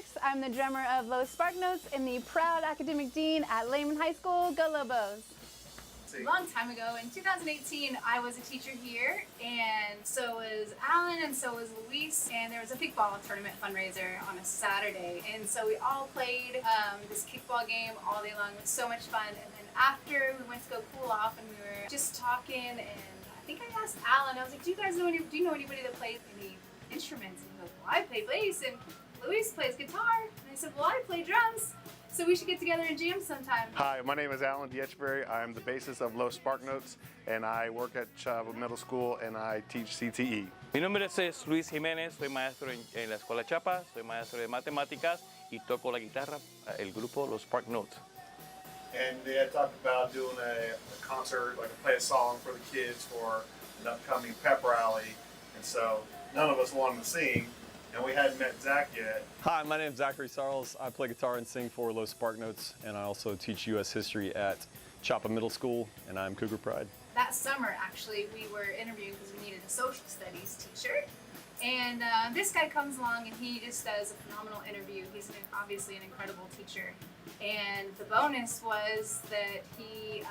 Parks. I'm the drummer of Low Spark Notes and the proud academic dean at Lehman High School. Go Lobos! A long time ago, in 2018, I was a teacher here, and so was Alan, and so was Luis, and there was a kickball tournament fundraiser on a Saturday, and so we all played this kickball game all day long. It was so much fun, and then after we went to go cool off, and we were just talking, and I think I asked Alan, I was like, do you know anybody that plays any instruments? And he goes, well, I play bass, and Luis plays guitar, and I said, well, I play drums. So we should get together and jam sometime. Hi, my name is Alan Dietchberry. I'm the bassist of Low Spark Notes, and I work at Chava Middle School, and I teach CTE. Mi nombre es Luis Jiménez, soy maestro en la Escuela Chapa, soy maestro de matemáticas y toco la guitarra, el grupo Low Spark Notes. And they had talked about doing a concert, like play a song for the kids for an upcoming pep rally, and so none of us wanted to sing. And we hadn't met Zach yet. Hi, my name is Zachary Sarles. I play guitar and sing for Low Spark Notes, and I also teach U.S. history at Chapa Middle School, and I'm Cougar Pride. That summer, actually, we were interviewing because we needed a social studies teacher. And this guy comes along and he just does a phenomenal interview. He's obviously an incredible teacher. And the bonus was that he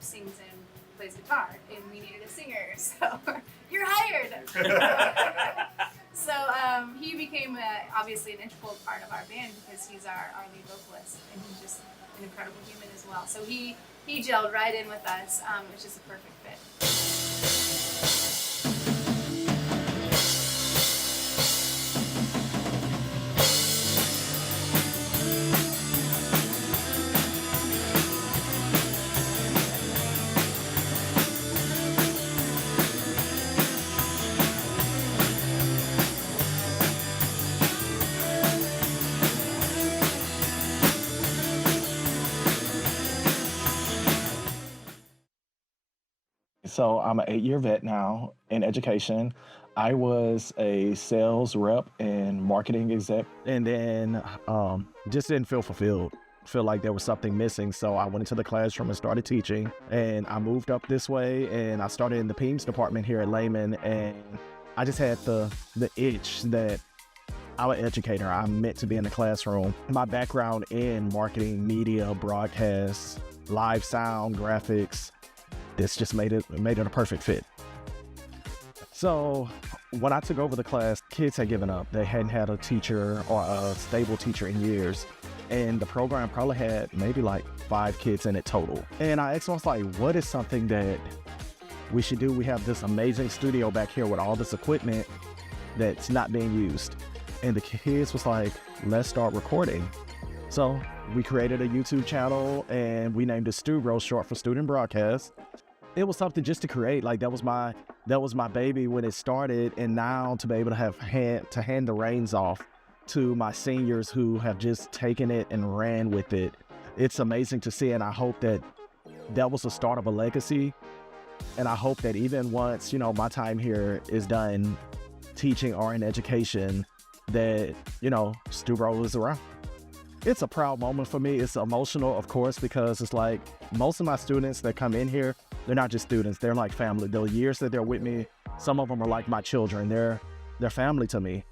sings and plays guitar, and we needed a singer, so you're hired! So he became obviously an integral part of our band because he's our lead vocalist, and he's just an incredible human as well. So he gelled right in with us. It's just a perfect fit. So I'm an 8-year vet now in education. I was a sales rep and marketing exec, and then just didn't feel fulfilled. Feel like there was something missing, so I went into the classroom and started teaching. And I moved up this way, and I started in the PEMS department here at Lehman, and I just had the itch that I'm an educator. I'm meant to be in the classroom. My background in marketing, media, broadcast, live sound, graphics, this just made it a perfect fit. So when I took over the class, kids had given up. They hadn't had a teacher or a stable teacher in years. And the program probably had maybe like 5 kids in it total. And I asked myself, like, what is something that we should do? We have this amazing studio back here with all this equipment that's not being used. And the kids was like, let's start recording. So we created a YouTube channel and we named it Stu Bro, short for Student Broadcast. It was something just to create. Like that was my baby when it started, and now to be able to hand the reins off to my seniors who have just taken it and ran with it. It's amazing to see, and I hope that was the start of a legacy. And I hope that even once, my time here is done teaching or in education, that, Stu Bro is around. It's a proud moment for me. It's emotional, of course, because it's like most of my students that come in here, they're not just students, they're like family. The years that they're with me, some of them are like my children. They're family to me.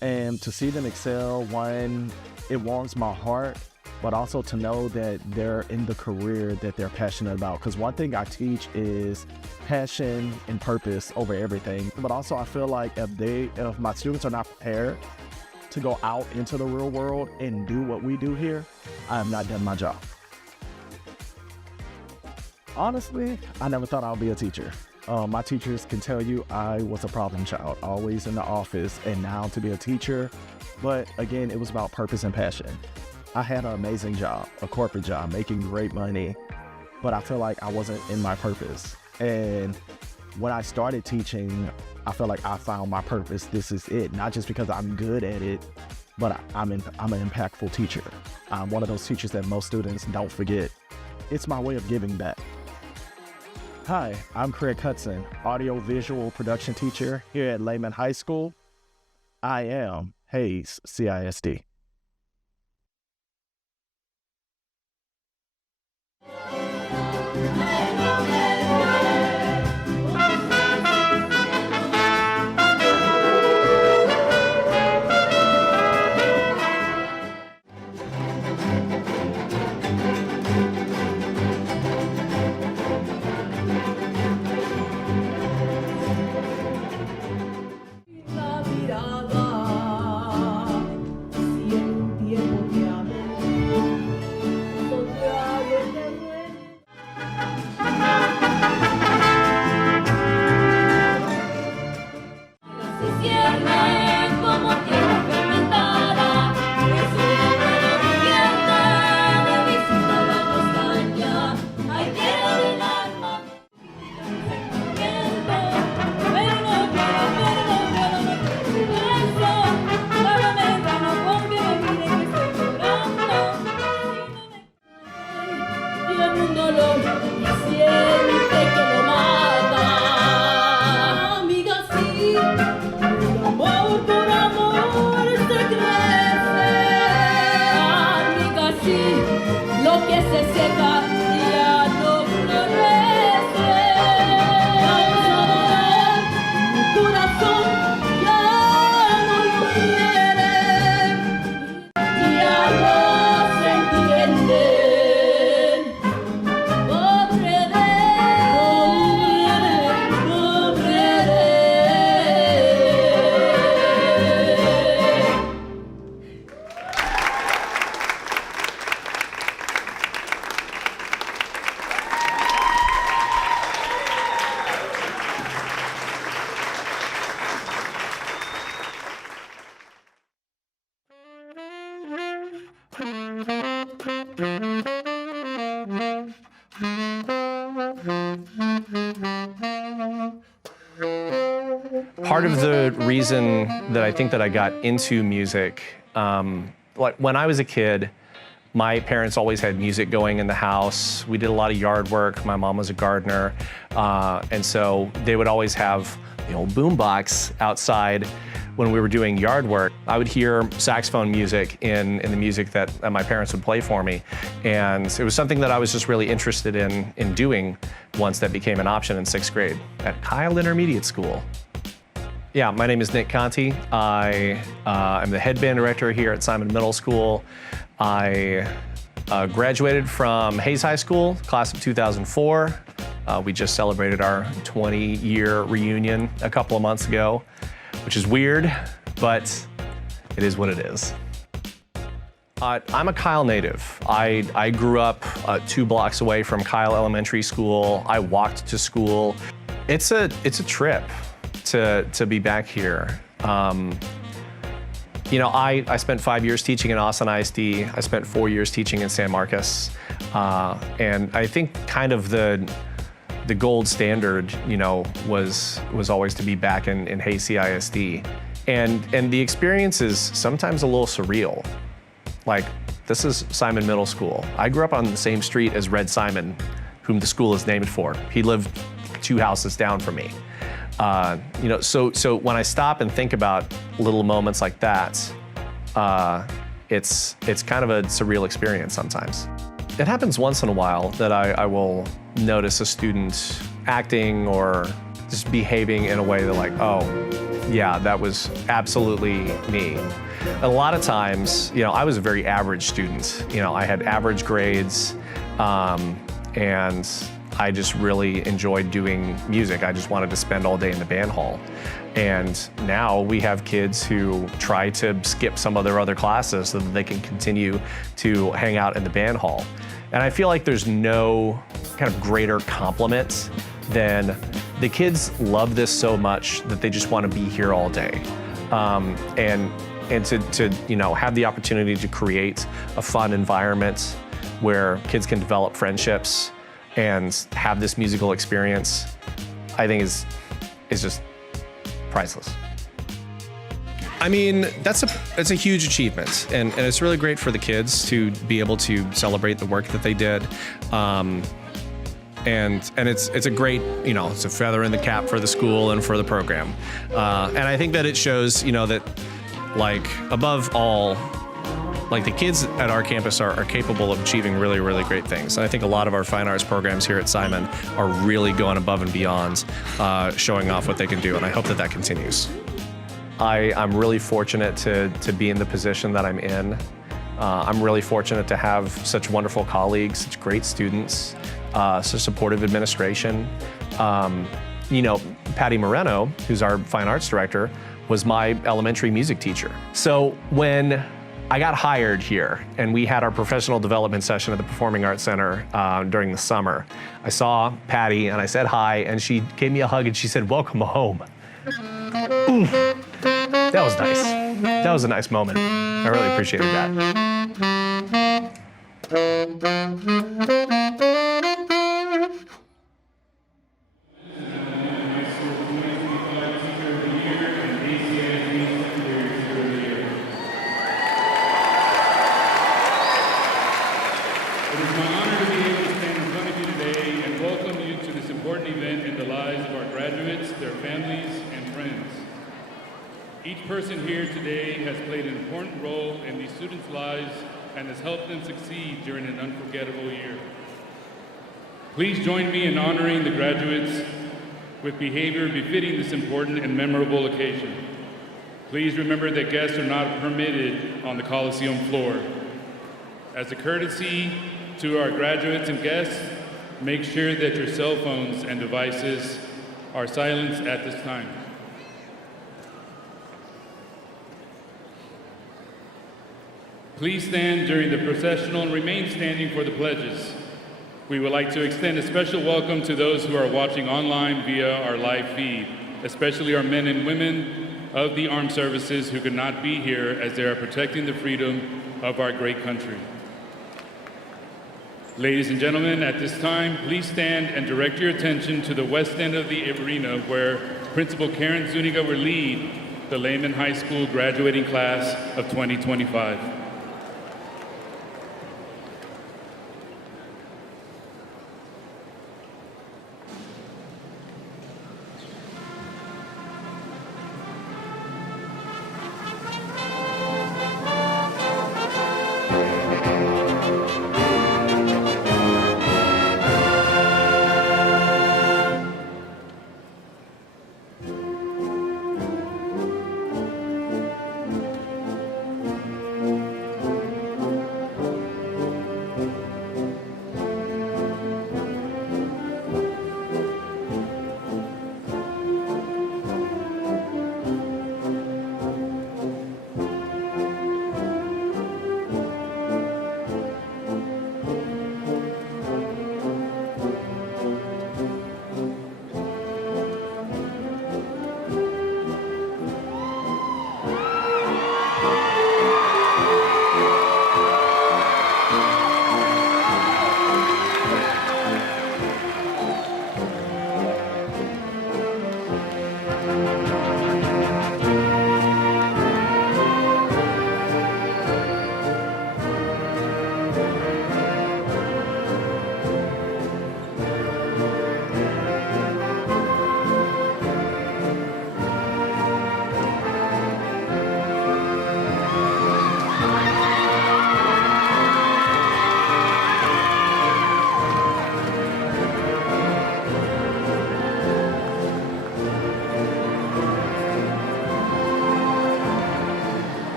And to see them excel, one, it warms my heart, but also to know that they're in the career that they're passionate about. Because one thing I teach is passion and purpose over everything. But also I feel like if my students are not prepared to go out into the real world and do what we do here, I have not done my job. Honestly, I never thought I'd be a teacher. My teachers can tell you I was a problem child, always in the office, and now to be a teacher. But again, it was about purpose and passion. I had an amazing job, a corporate job, making great money, but I feel like I wasn't in my purpose. And when I started teaching, I felt like I found my purpose. This is it, not just because I'm good at it, but I'm an impactful teacher. I'm one of those teachers that most students don't forget. It's my way of giving back. Hi, I'm Craig Hudson, audio-visual production teacher here at Lehman High School. I am Hays CISD. Part of the reason that I think that I got into music, like when I was a kid, my parents always had music going in the house. We did a lot of yard work. My mom was a gardener. And so they would always have the old boombox outside when we were doing yard work. I would hear saxophone music in the music that my parents would play for me. And it was something that I was just really interested in doing once that became an option in 6th grade at Kyle Intermediate School. Yeah, my name is Nick Conti. I am the head band director here at Simon Middle School. I graduated from Hays High School, class of 2004. We just celebrated our 20-year reunion a couple of months ago, which is weird, but it is what it is. I'm a Kyle native. I grew up 2 blocks away from Kyle Elementary School. I walked to school. It's a trip to be back here. You know, I spent 5 years teaching in Austin ISD. I spent 4 years teaching in San Marcos. And I think kind of the gold standard, you know, was always to be back in Hays CISD. And the experience is sometimes a little surreal. Like, this is Simon Middle School. I grew up on the same street as Red Simon, whom the school is named for. He lived 2 houses down from me. You know, so when I stop and think about little moments like that, it's kind of a surreal experience sometimes. It happens once in a while that I will notice a student acting or just behaving in a way that, like, oh, yeah, that was absolutely me. A lot of times, you know, I was a very average student. You know, I had average grades, and I just really enjoyed doing music. I just wanted to spend all day in the band hall. And now we have kids who try to skip some of their other classes so that they can continue to hang out in the band hall. And I feel like there's no kind of greater compliment than the kids love this so much that they just want to be here all day. And to you know, have the opportunity to create a fun environment where kids can develop friendships and have this musical experience, I think is just priceless. I mean, it's a huge achievement, and it's really great for the kids to be able to celebrate the work that they did. And it's a great, you know, it's a feather in the cap for the school and for the program. And I think that it shows, you know, that, like, above all, like, the kids at our campus are capable of achieving really, really great things. And I think a lot of our fine arts programs here at Simon are really going above and beyond, showing off what they can do, and I hope that that continues. I'm really fortunate to be in the position that I'm in. I'm really fortunate to have such wonderful colleagues, such great students, such supportive administration. You know, Patty Moreno, who's our fine arts director, was my elementary music teacher. So when I got hired here and we had our professional development session at the Performing Arts Center during the summer, I saw Patty and I said hi, and she gave me a hug and she said, "Welcome home." Ooh, that was nice. That was a nice moment. I really appreciated that. Each person here today has played an important role in these students' lives and has helped them succeed during an unforgettable year. Please join me in honoring the graduates with behavior befitting this important and memorable occasion. Please remember that guests are not permitted on the Coliseum floor. As a courtesy to our graduates and guests, make sure that your cell phones and devices are silenced at this time. Please stand during the processional and remain standing for the pledges. We would like to extend a special welcome to those who are watching online via our live feed, especially our men and women of the armed services who could not be here as they are protecting the freedom of our great country. Ladies and gentlemen, at this time, please stand and direct your attention to the west end of the arena where Principal Karen Zuniga will lead the Lehman High School graduating class of 2025.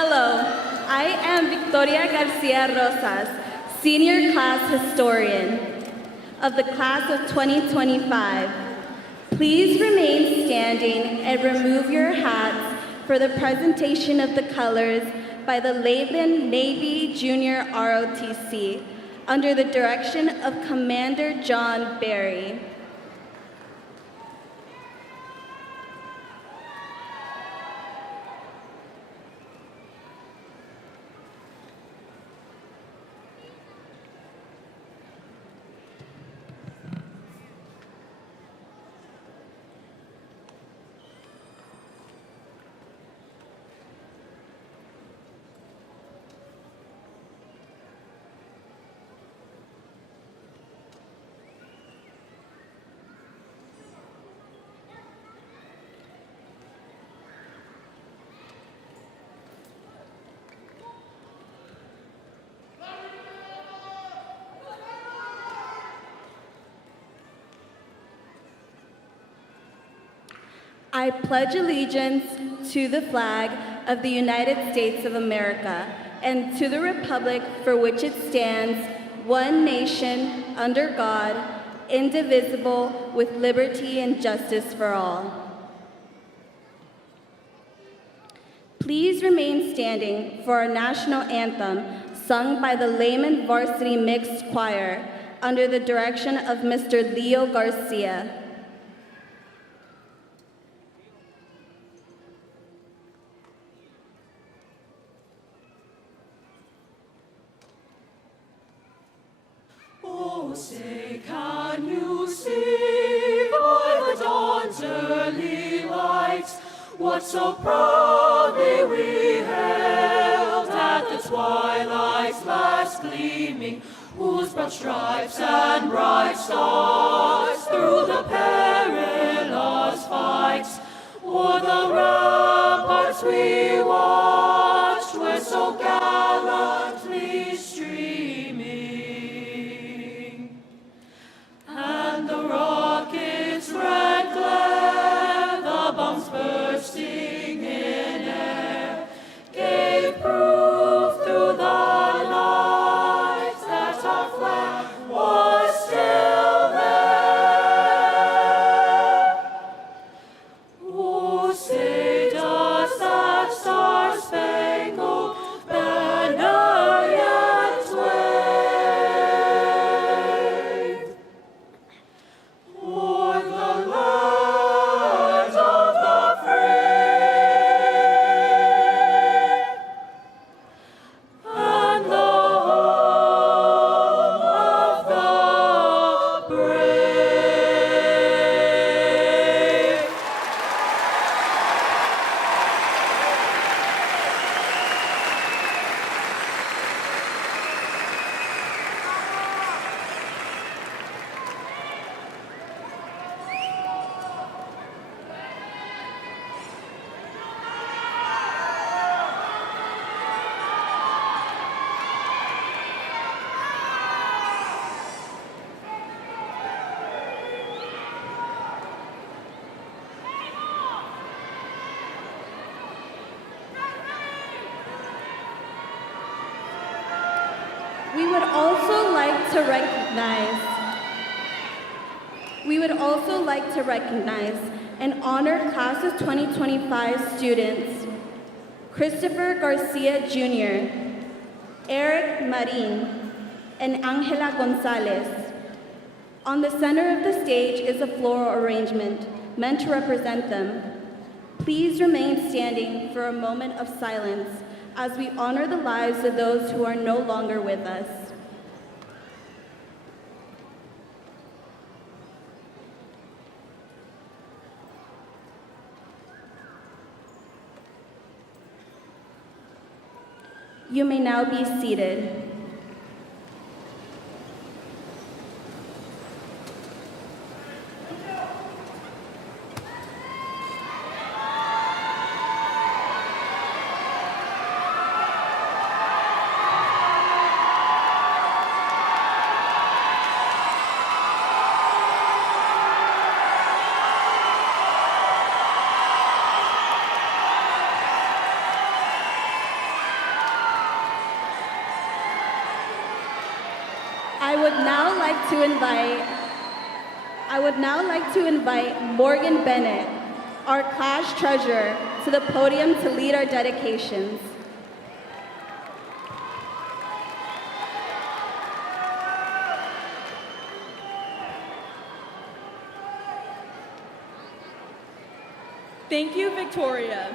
Hello, I am Victoria Garcia Rosas, Senior Class Historian of the Class of 2025. Please remain standing and remove your hats for the presentation of the colors by the Lehman Navy Junior ROTC under the direction of Commander John Barry. I pledge allegiance to the flag of the United States of America and to the republic for which it stands, one nation, under God, indivisible, with liberty and justice for all. Please remain standing for our national anthem, sung by the Lehman Varsity Mixed Choir under the direction of Mr. Leo Garcia. Oh, say, can you see by the dawn's early light what so proudly we hailed at the twilight's last gleaming, whose broad stripes and bright stars through the perilous fights o'er the ramparts we watched were so gallantly streaming. And the rocket's red glare, the bombs bursting in air, gave proof through the night that our flag was still there. Oh, say does that star-spangled banner yet wave o'er the land of the free and the home of the brave? We would also like to recognize and honor Class of 2025 students: Christopher Garcia Jr., Eric Marin, and Angela Gonzalez. On the center of the stage is a floral arrangement meant to represent them. Please remain standing for a moment of silence as we honor the lives of those who are no longer with us. You may now be seated. now like to invite Morgan Bennett, our class treasurer, to the podium to lead our dedications. Thank you, Victoria.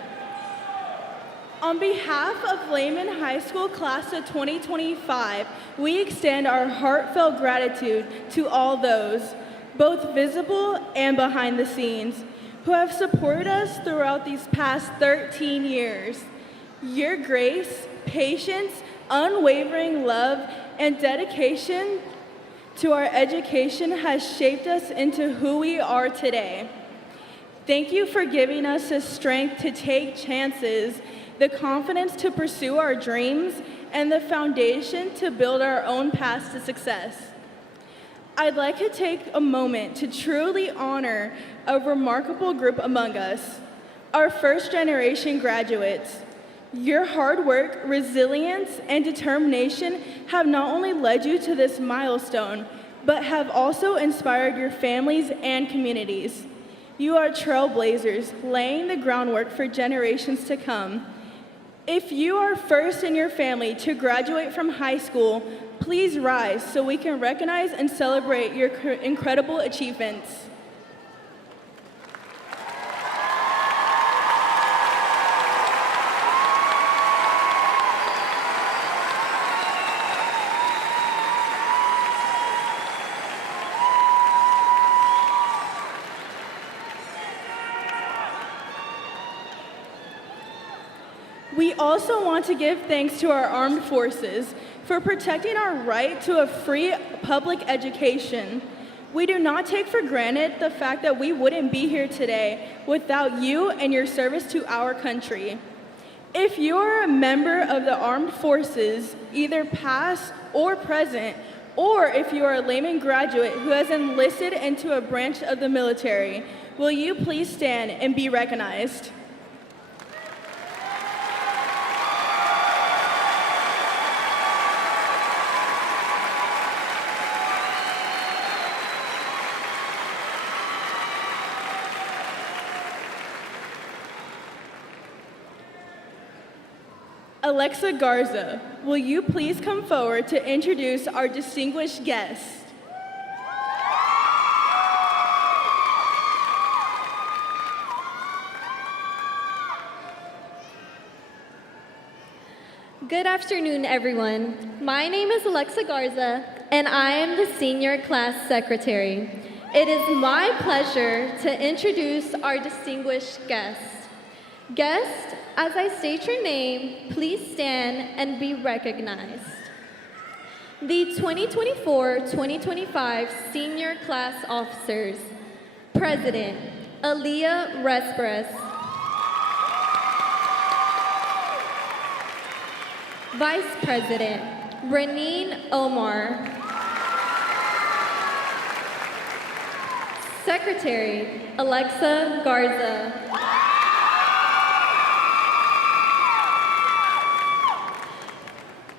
On behalf of Lehman High School Class of 2025, we extend our heartfelt gratitude to all those, both visible and behind the scenes, who have supported us throughout these past 13 years. Your grace, patience, unwavering love, and dedication to our education has shaped us into who we are today. Thank you for giving us the strength to take chances, the confidence to pursue our dreams, and the foundation to build our own paths to success. I'd like to take a moment to truly honor a remarkable group among us, our first-generation graduates. Your hard work, resilience, and determination have not only led you to this milestone, but have also inspired your families and communities. You are trailblazers, laying the groundwork for generations to come. If you are first in your family to graduate from high school, please rise so we can recognize and celebrate your incredible achievements. We also want to give thanks to our armed forces for protecting our right to a free public education. We do not take for granted the fact that we wouldn't be here today without you and your service to our country. If you are a member of the armed forces, either past or present, or if you are a Lehman graduate who has enlisted into a branch of the military, will you please stand and be recognized? Alexa Garza, will you please come forward to introduce our distinguished guest? Good afternoon, everyone. My name is Alexa Garza, and I am the Senior Class Secretary. It is my pleasure to introduce our distinguished guest. Guest, as I state your name, please stand and be recognized. The 2024-2025 Senior Class Officers. President, Aaliyah Respres. Vice President, Reneen Omar. Secretary, Alexa Garza.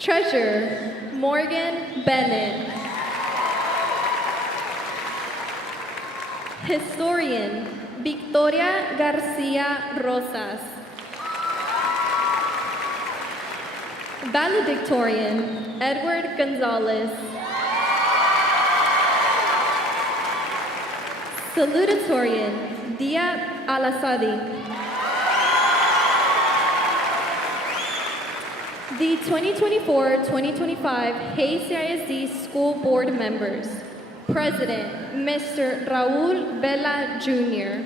Treasurer, Morgan Bennett. Historian, Victoria Garcia Rosas. Valedictorian, Edward Gonzalez. Salutatorian, Dia Alasadi. The 2024-2025 Hays CISD School Board members. President, Mr. Raul Vela Jr.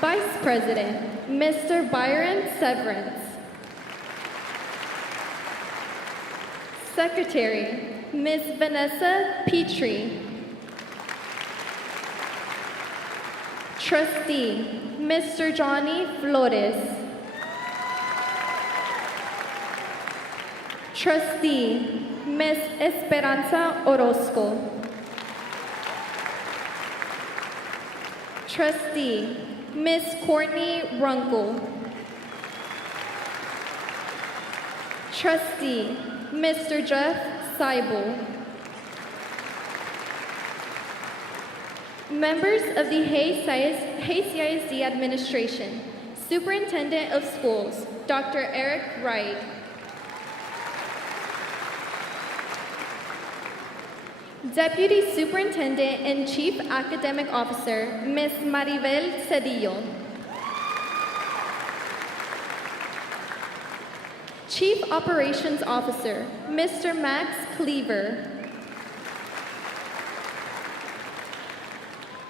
Vice President, Mr. Byron Severance. Secretary, Ms. Vanessa Petrie. Trustee, Mr. Johnny Flores. Trustee, Ms. Esperanza Orozco. Trustee, Ms. Courtney Runkle. Trustee, Mr. Jeff Seibel. Members of the Hays CISD Administration, Superintendent of Schools, Dr. Eric Wright. Deputy Superintendent and Chief Academic Officer, Ms. Maribel Cedillo. Chief Operations Officer, Mr. Max Cleaver.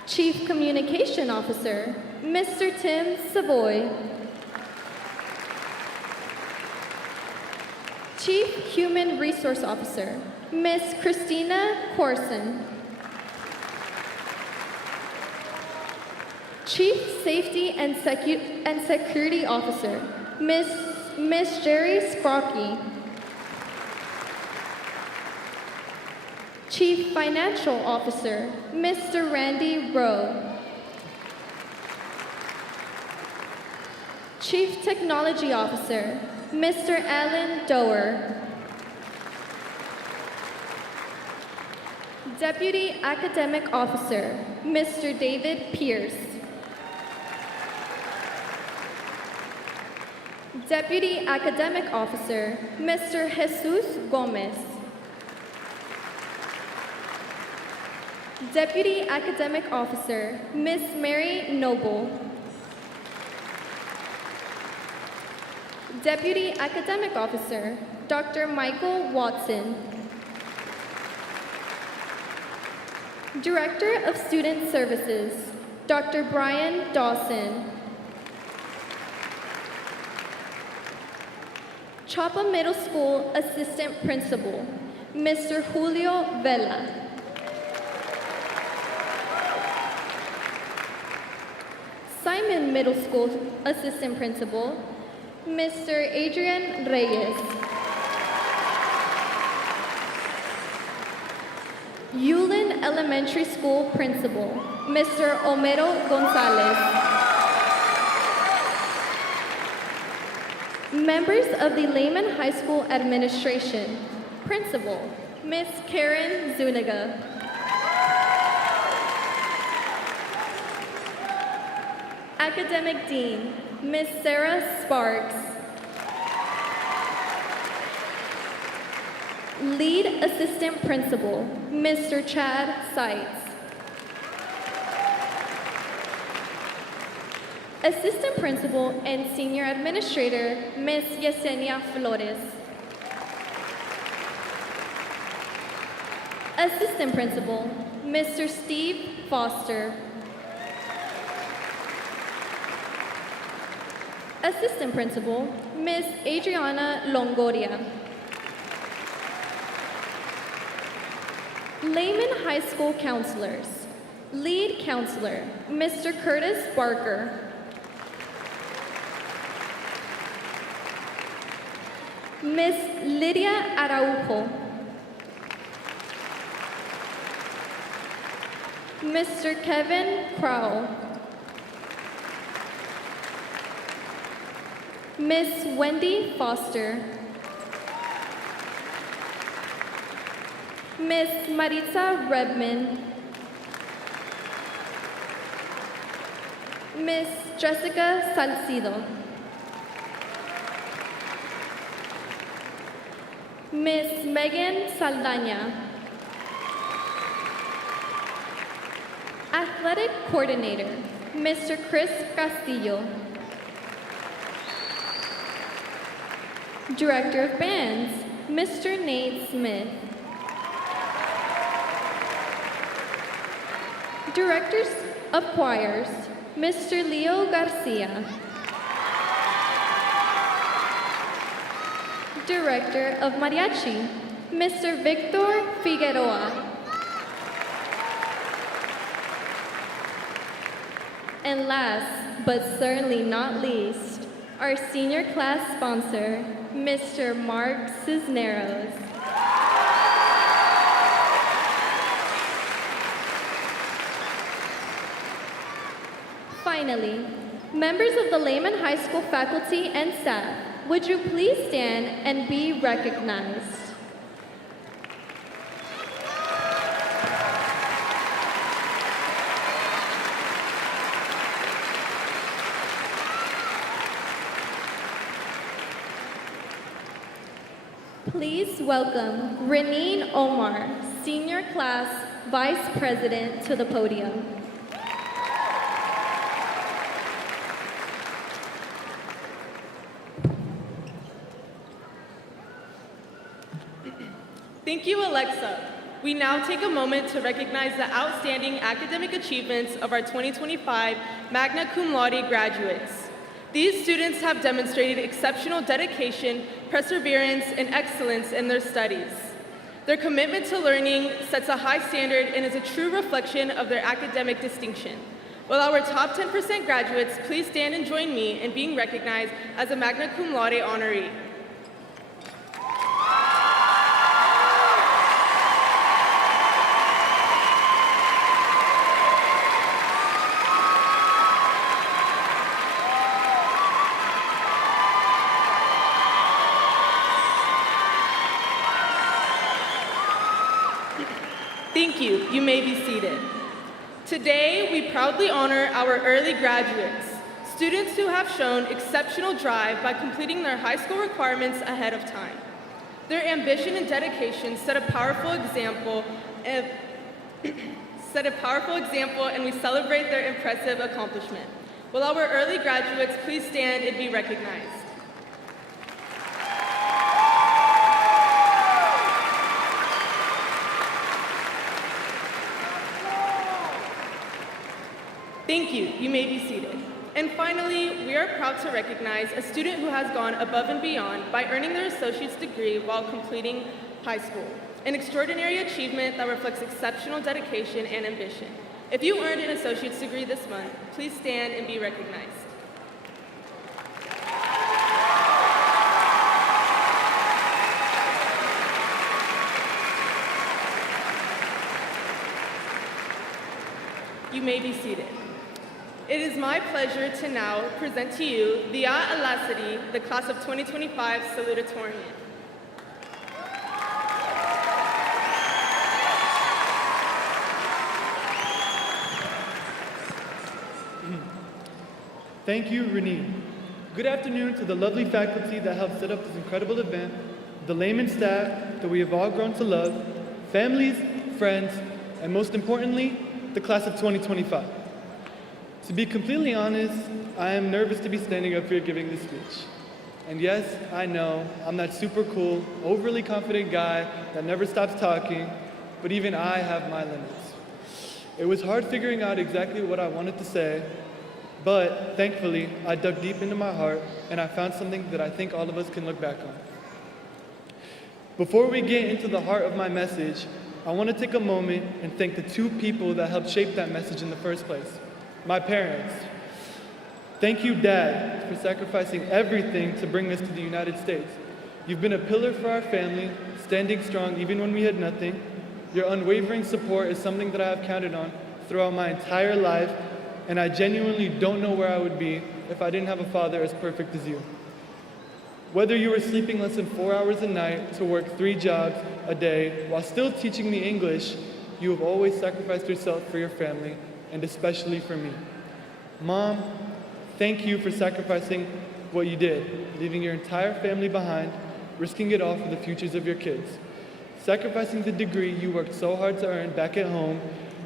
Chief Communication Officer, Mr. Tim Savoy. Chief Human Resource Officer, Ms. Christina Corson. Chief Safety and Security Officer, Ms. Jerry Sprocky. Chief Financial Officer, Mr. Randy Rowe. Chief Technology Officer, Mr. Alan Doer. Deputy Academic Officer, Mr. David Pierce. Deputy Academic Officer, Mr. Jesus Gomez. Deputy Academic Officer, Ms. Mary Noble. Deputy Academic Officer, Dr. Michael Watson. Director of Student Services, Dr. Brian Dawson. Chapa Middle School Assistant Principal, Mr. Julio Vela. Simon Middle School Assistant Principal, Mr. Adrian Reyes. Yulin Elementary School Principal, Mr. Homero Gonzalez. Members of the Lehman High School Administration, Principal, Ms. Karen Zuniga. Academic Dean, Ms. Sarah Sparks. Lead Assistant Principal, Mr. Chad Seitz. Assistant Principal and Senior Administrator, Ms. Yesenia Flores. Assistant Principal, Mr. Steve Foster. Assistant Principal, Ms. Adriana Longoria. Lehman High School Counselors. Lead Counselor, Mr. Curtis Barker. Ms. Lydia Araujo. Mr. Kevin Crowell. Ms. Wendy Foster. Ms. Maritza Redman. Ms. Jessica Salcido. Ms. Megan Saldaña. Athletic Coordinator, Mr. Chris Castillo. Director of Bands, Mr. Nate Smith. Directors of Choirs, Mr. Leo Garcia. Director of Mariachi, Mr. Victor Figueroa. And last, but certainly not least, our senior class sponsor, Mr. Mark Cisneros. Finally, members of the Lehman High School faculty and staff, would you please stand and be recognized? Please welcome Reneen Omar, Senior Class Vice President, to the podium. Thank you, Alexa. We now take a moment to recognize the outstanding academic achievements of our 2025 Magna Cum Laude graduates. These students have demonstrated exceptional dedication, perseverance, and excellence in their studies. Their commitment to learning sets a high standard and is a true reflection of their academic distinction. Will our top 10% graduates please stand and join me in being recognized as a Magna Cum Laude honoree. Thank you. You may be seated. Today, we proudly honor our early graduates, students who have shown exceptional drive by completing their high school requirements ahead of time. Their ambition and dedication set a powerful example, and we celebrate their impressive accomplishment. Will our early graduates please stand and be recognized? Thank you. You may be seated. And finally, we are proud to recognize a student who has gone above and beyond by earning their associate's degree while completing high school, an extraordinary achievement that reflects exceptional dedication and ambition. If you earned an associate's degree this month, please stand and be recognized. You may be seated. It is my pleasure to now present to you the Al-Asadi, the class of 2025 salutatorian. Thank you, Renee. Good afternoon to the lovely faculty that helped set up this incredible event, the Lehman staff that we have all grown to love, families, friends, and most importantly, the class of 2025. To be completely honest, I am nervous to be standing up here giving this speech. And yes, I know, I'm that super cool, overly confident guy that never stops talking, but even I have my limits. It was hard figuring out exactly what I wanted to say, but thankfully, I dug deep into my heart and I found something that I think all of us can look back on. Before we get into the heart of my message, I want to take a moment and thank the two people that helped shape that message in the first place. My parents. Thank you, Dad, for sacrificing everything to bring us to the United States. You've been a pillar for our family, standing strong even when we had nothing. Your unwavering support is something that I have counted on throughout my entire life, and I genuinely don't know where I would be if I didn't have a father as perfect as you. Whether you were sleeping less than 4 hours a night to work 3 jobs a day while still teaching me English, you have always sacrificed yourself for your family, and especially for me. Mom, thank you for sacrificing what you did, leaving your entire family behind, risking it all for the futures of your kids. Sacrificing the degree you worked so hard to earn back at home,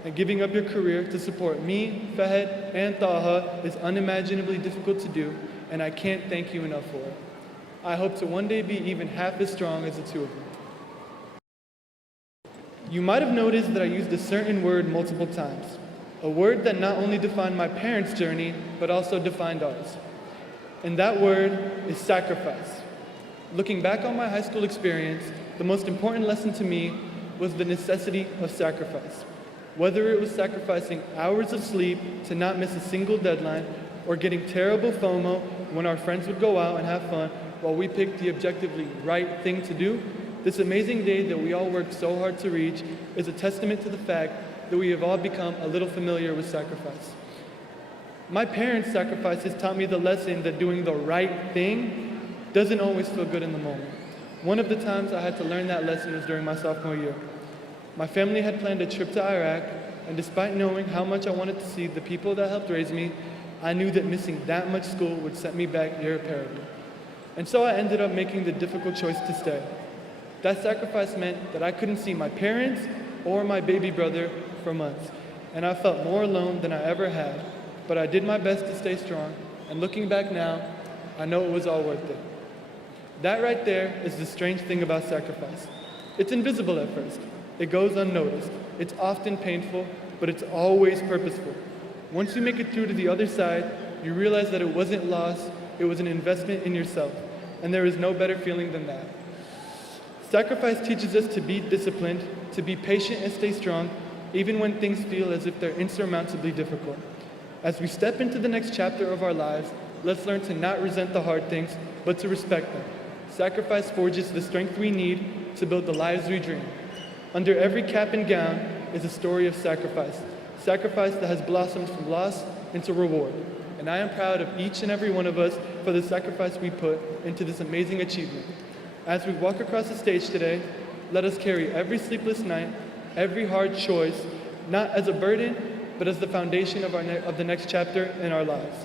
and giving up your career to support me, Fahed, and Taha is unimaginably difficult to do, and I can't thank you enough for it. I hope to one day be even half as strong as the two of you. You might have noticed that I used a certain word multiple times. A word that not only defined my parents' journey, but also defined ours. And that word is sacrifice. Looking back on my high school experience, the most important lesson to me was the necessity of sacrifice. Whether it was sacrificing hours of sleep to not miss a single deadline, or getting terrible FOMO when our friends would go out and have fun while we picked the objectively right thing to do, this amazing day that we all worked so hard to reach is a testament to the fact that we have all become a little familiar with sacrifice. My parents' sacrifices taught me the lesson that doing the right thing doesn't always feel good in the moment. One of the times I had to learn that lesson was during my sophomore year. My family had planned a trip to Iraq, and despite knowing how much I wanted to see the people that helped raise me, I knew that missing that much school would set me back irreparably. And so I ended up making the difficult choice to stay. That sacrifice meant that I couldn't see my parents or my baby brother for months, and I felt more alone than I ever had. But I did my best to stay strong, and looking back now, I know it was all worth it. That right there is the strange thing about sacrifice. It's invisible at first. It goes unnoticed. It's often painful, but it's always purposeful. Once you make it through to the other side, you realize that it wasn't loss, it was an investment in yourself, and there is no better feeling than that. Sacrifice teaches us to be disciplined, to be patient and stay strong, even when things feel as if they're insurmountably difficult. As we step into the next chapter of our lives, let's learn to not resent the hard things, but to respect them. Sacrifice forges the strength we need to build the lives we dream. Under every cap and gown is a story of sacrifice, sacrifice that has blossomed from loss into reward. And I am proud of each and every one of us for the sacrifice we put into this amazing achievement. As we walk across the stage today, let us carry every sleepless night, every hard choice, not as a burden, but as the foundation of the next chapter in our lives.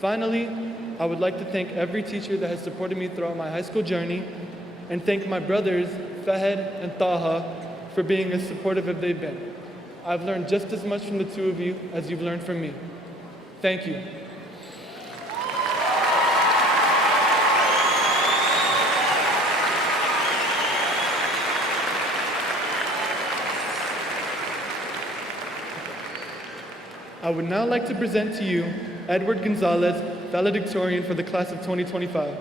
Finally, I would like to thank every teacher that has supported me throughout my high school journey, and thank my brothers, Fahed and Taha, for being as supportive as they've been. I've learned just as much from the two of you as you've learned from me. Thank you. I would now like to present to you Edward Gonzalez, valedictorian for the class of 2025.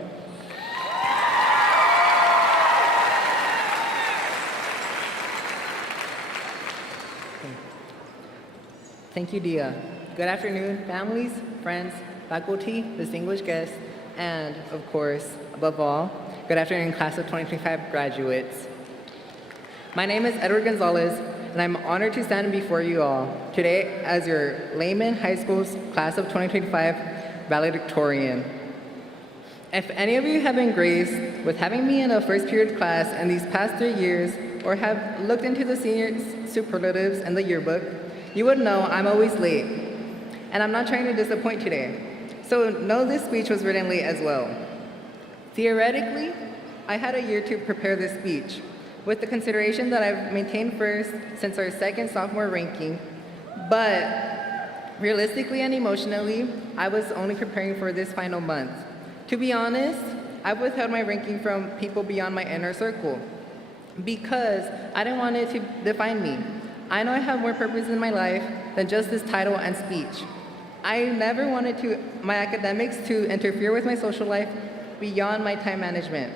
Thank you, Dia. Good afternoon, families, friends, faculty, distinguished guests, and of course, above all, good afternoon, class of 2025 graduates. My name is Edward Gonzalez, and I'm honored to stand before you all today as your Lehman High School's class of 2025 valedictorian. If any of you have been graced with having me in a first period class in these past 3 years, or have looked into the senior superlatives in the yearbook, you would know I'm always late, and I'm not trying to disappoint today. So know this speech was written late as well. Theoretically, I had a year to prepare this speech, with the consideration that I've maintained first since our second sophomore ranking, but realistically and emotionally, I was only preparing for this final month. To be honest, I've withheld my ranking from people beyond my inner circle because I didn't want it to define me. I know I have more purpose in my life than just this title and speech. I never wanted my academics to interfere with my social life beyond my time management.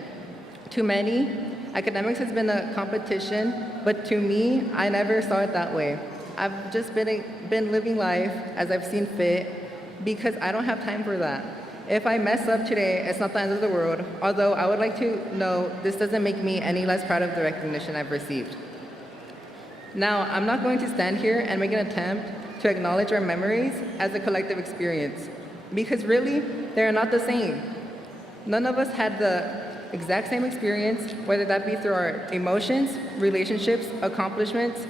To many, academics has been a competition, but to me, I never saw it that way. I've just been living life as I've seen fit because I don't have time for that. If I mess up today, it's not the end of the world, although I would like to know this doesn't make me any less proud of the recognition I've received. Now, I'm not going to stand here and make an attempt to acknowledge our memories as a collective experience, because really, they're not the same. None of us had the exact same experience, whether that be through our emotions, relationships, accomplishments,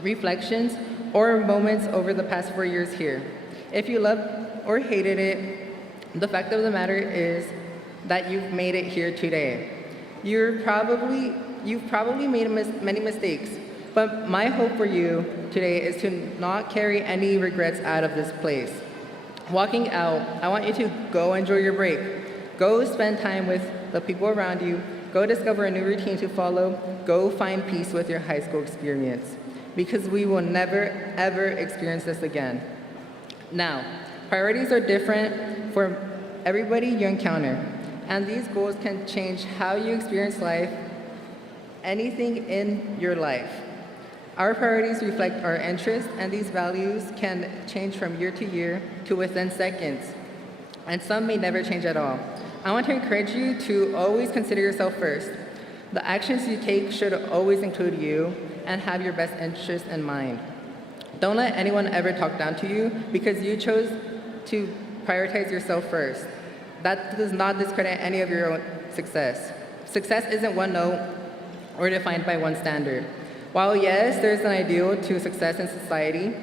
reflections, or moments over the past 4 years here. If you loved or hated it, the fact of the matter is that you've made it here today. You've probably made many mistakes, but my hope for you today is to not carry any regrets out of this place. Walking out, I want you to go enjoy your break. Go spend time with the people around you. Go discover a new routine to follow. Go find peace with your high school experience, because we will never, ever experience this again. Now, priorities are different for everybody you encounter, and these goals can change how you experience life, anything in your life. Our priorities reflect our interests, and these values can change from year to year to within seconds, and some may never change at all. I want to encourage you to always consider yourself first. The actions you take should always include you and have your best interests in mind. Don't let anyone ever talk down to you because you chose to prioritize yourself first. That does not discredit any of your own success. Success isn't one note or defined by one standard. While yes, there's an ideal to success in society,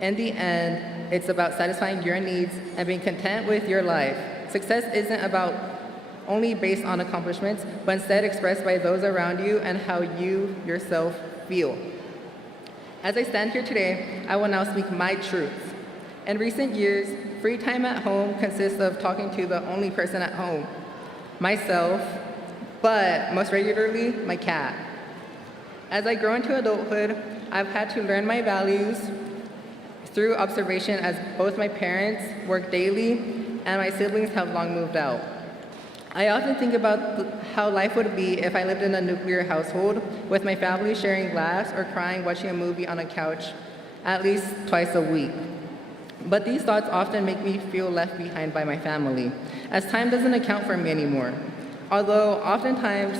in the end, it's about satisfying your needs and being content with your life. Success isn't about only based on accomplishments, but instead expressed by those around you and how you yourself feel. As I stand here today, I will now speak my truths. In recent years, free time at home consists of talking to the only person at home, myself, but most regularly, my cat. As I grow into adulthood, I've had to learn my values through observation as both my parents work daily and my siblings have long moved out. I often think about how life would be if I lived in a nuclear household with my family sharing laughs or crying watching a movie on a couch at least twice a week. But these thoughts often make me feel left behind by my family, as time doesn't account for me anymore. Although oftentimes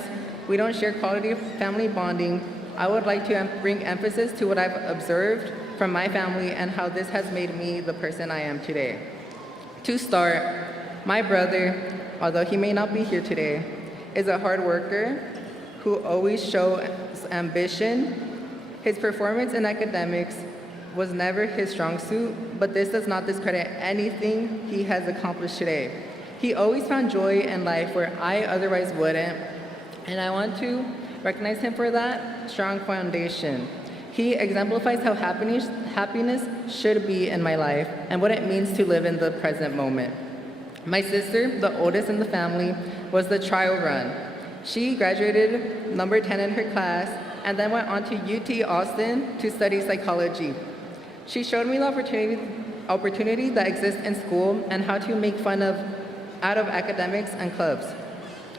we don't share quality family bonding, I would like to bring emphasis to what I've observed from my family and how this has made me the person I am today. To start, my brother, although he may not be here today, is a hard worker who always shows ambition. His performance in academics was never his strong suit, but this does not discredit anything he has accomplished today. He always found joy in life where I otherwise wouldn't, and I want to recognize him for that strong foundation. He exemplifies how happiness should be in my life and what it means to live in the present moment. My sister, the oldest in the family, was the trial run. She graduated number 10 in her class and then went on to UT Austin to study psychology. She showed me the opportunity that exists in school and how to make fun out of academics and clubs.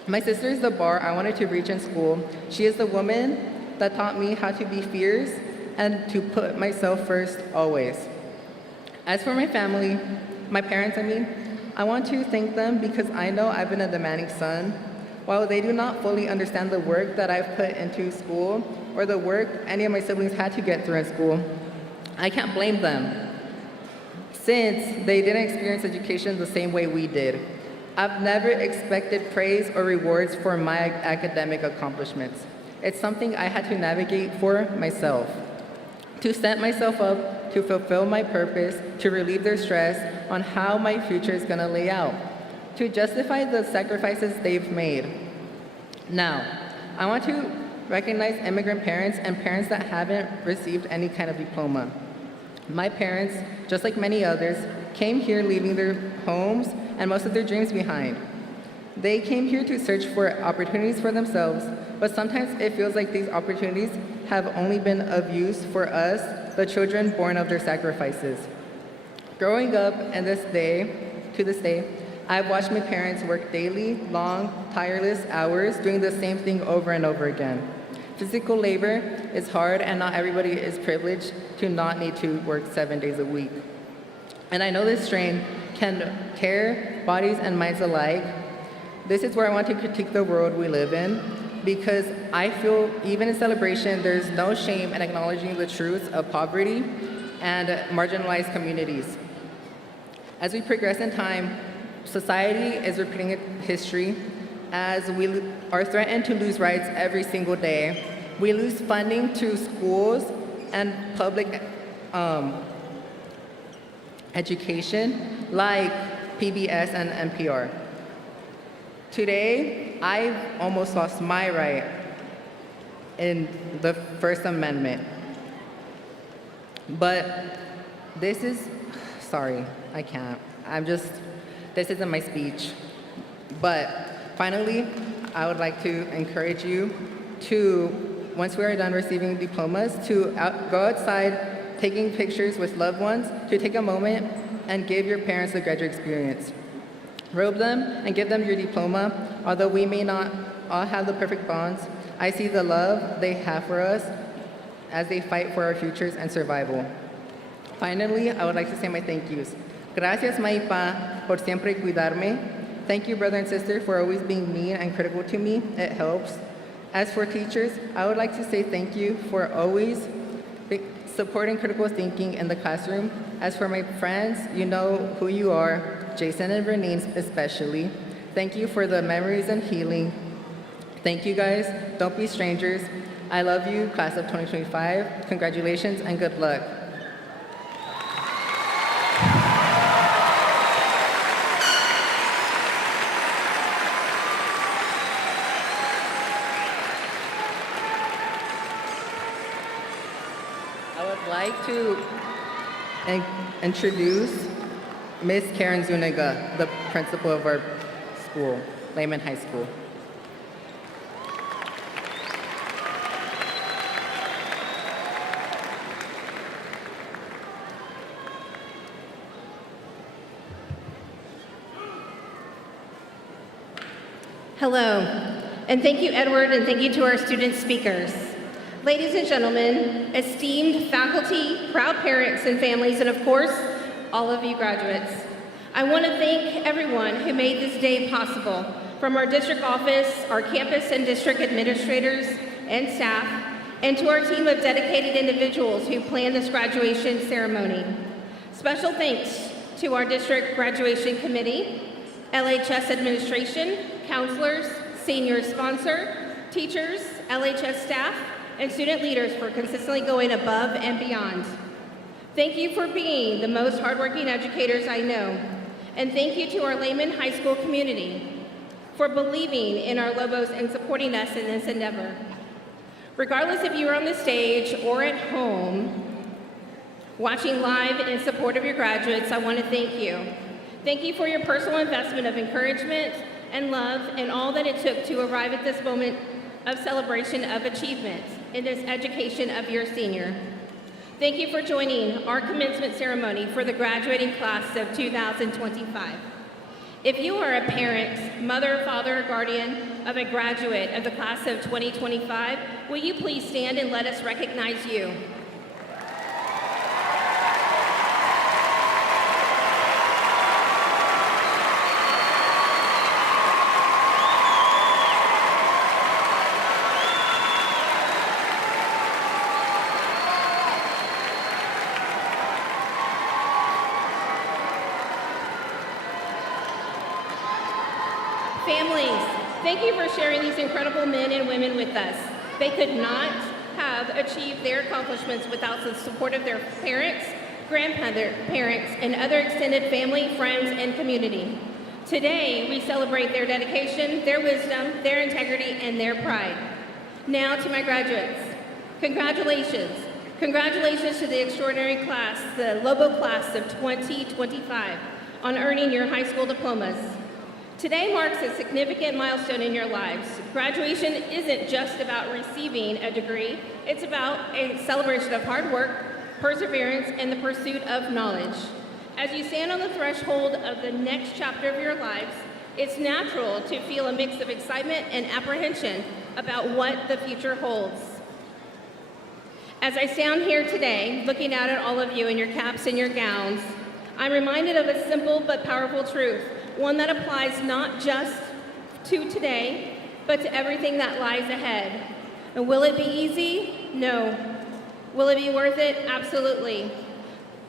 My sister is the bar I wanted to reach in school. She is the woman that taught me how to be fierce and to put myself first always. As for my family, my parents, I want to thank them because I know I've been a demanding son. While they do not fully understand the work that I've put into school or the work any of my siblings had to get through in school, I can't blame them since they didn't experience education the same way we did. I've never expected praise or rewards for my academic accomplishments. It's something I had to navigate for myself. To set myself up to fulfill my purpose, to relieve their stress on how my future is gonna lay out, to justify the sacrifices they've made. Now, I want to recognize immigrant parents and parents that haven't received any kind of diploma. My parents, just like many others, came here leaving their homes and most of their dreams behind. They came here to search for opportunities for themselves, but sometimes it feels like these opportunities have only been of use for us, the children born of their sacrifices. Growing up to this day, I've watched my parents work daily, long, tireless hours, doing the same thing over and over again. Physical labor is hard, and not everybody is privileged to not need to work 7 days a week. And I know this strain can tear bodies and minds alike. This is where I want to critique the world we live in, because I feel even in celebration, there's no shame in acknowledging the truths of poverty and marginalized communities. As we progress in time, society is repeating its history as we are threatened to lose rights every single day. We lose funding to schools and public education like PBS and NPR. Today, I've almost lost my right in the First Amendment. But this is, sorry, I can't. This isn't my speech. But finally, I would like to encourage you to, once we are done receiving diplomas, to go outside taking pictures with loved ones, to take a moment and give your parents the graduate experience. Robe them and give them your diploma. Although we may not all have the perfect bonds, I see the love they have for us as they fight for our futures and survival. Finally, I would like to say my thank yous. Gracias, Maipa, por siempre cuidarme. Thank you, brother and sister, for always being mean and critical to me. It helps. As for teachers, I would like to say thank you for always supporting critical thinking in the classroom. As for my friends, you know who you are, Jason and Reneen especially. Thank you for the memories and healing. Thank you guys. Don't be strangers. I love you, class of 2025. Congratulations and good luck. like to introduce Miss Karen Zuniga, the principal of our school, Lehman High School. Hello, and thank you, Edward, and thank you to our student speakers. Ladies and gentlemen, esteemed faculty, proud parents and families, and of course, all of you graduates. I want to thank everyone who made this day possible, from our district office, our campus and district administrators and staff, and to our team of dedicated individuals who planned this graduation ceremony. Special thanks to our district graduation committee, LHS administration, counselors, senior sponsor, teachers, LHS staff, and student leaders for consistently going above and beyond. Thank you for being the most hardworking educators I know. And thank you to our Lehman High School community for believing in our Lobos and supporting us in this endeavor. Regardless if you are on the stage or at home, watching live in support of your graduates, I want to thank you. Thank you for your personal investment of encouragement and love and all that it took to arrive at this moment of celebration of achievement in this education of your senior. Thank you for joining our commencement ceremony for the graduating class of 2025. If you are a parent, mother, father, or guardian of a graduate of the class of 2025, will you please stand and let us recognize you? Families, thank you for sharing these incredible men and women with us. They could not have achieved their accomplishments without the support of their parents, grandparents, and other extended family, friends, and community. Today, we celebrate their dedication, their wisdom, their integrity, and their pride. Now to my graduates, congratulations. Congratulations to the extraordinary class, the Lobo class of 2025, on earning your high school diplomas. Today marks a significant milestone in your lives. Graduation isn't just about receiving a degree, it's about a celebration of hard work, perseverance, and the pursuit of knowledge. As you stand on the threshold of the next chapter of your lives, it's natural to feel a mix of excitement and apprehension about what the future holds. As I stand here today, looking out at all of you in your caps and your gowns, I'm reminded of a simple but powerful truth, one that applies not just to today, but to everything that lies ahead. And will it be easy? No. Will it be worth it? Absolutely.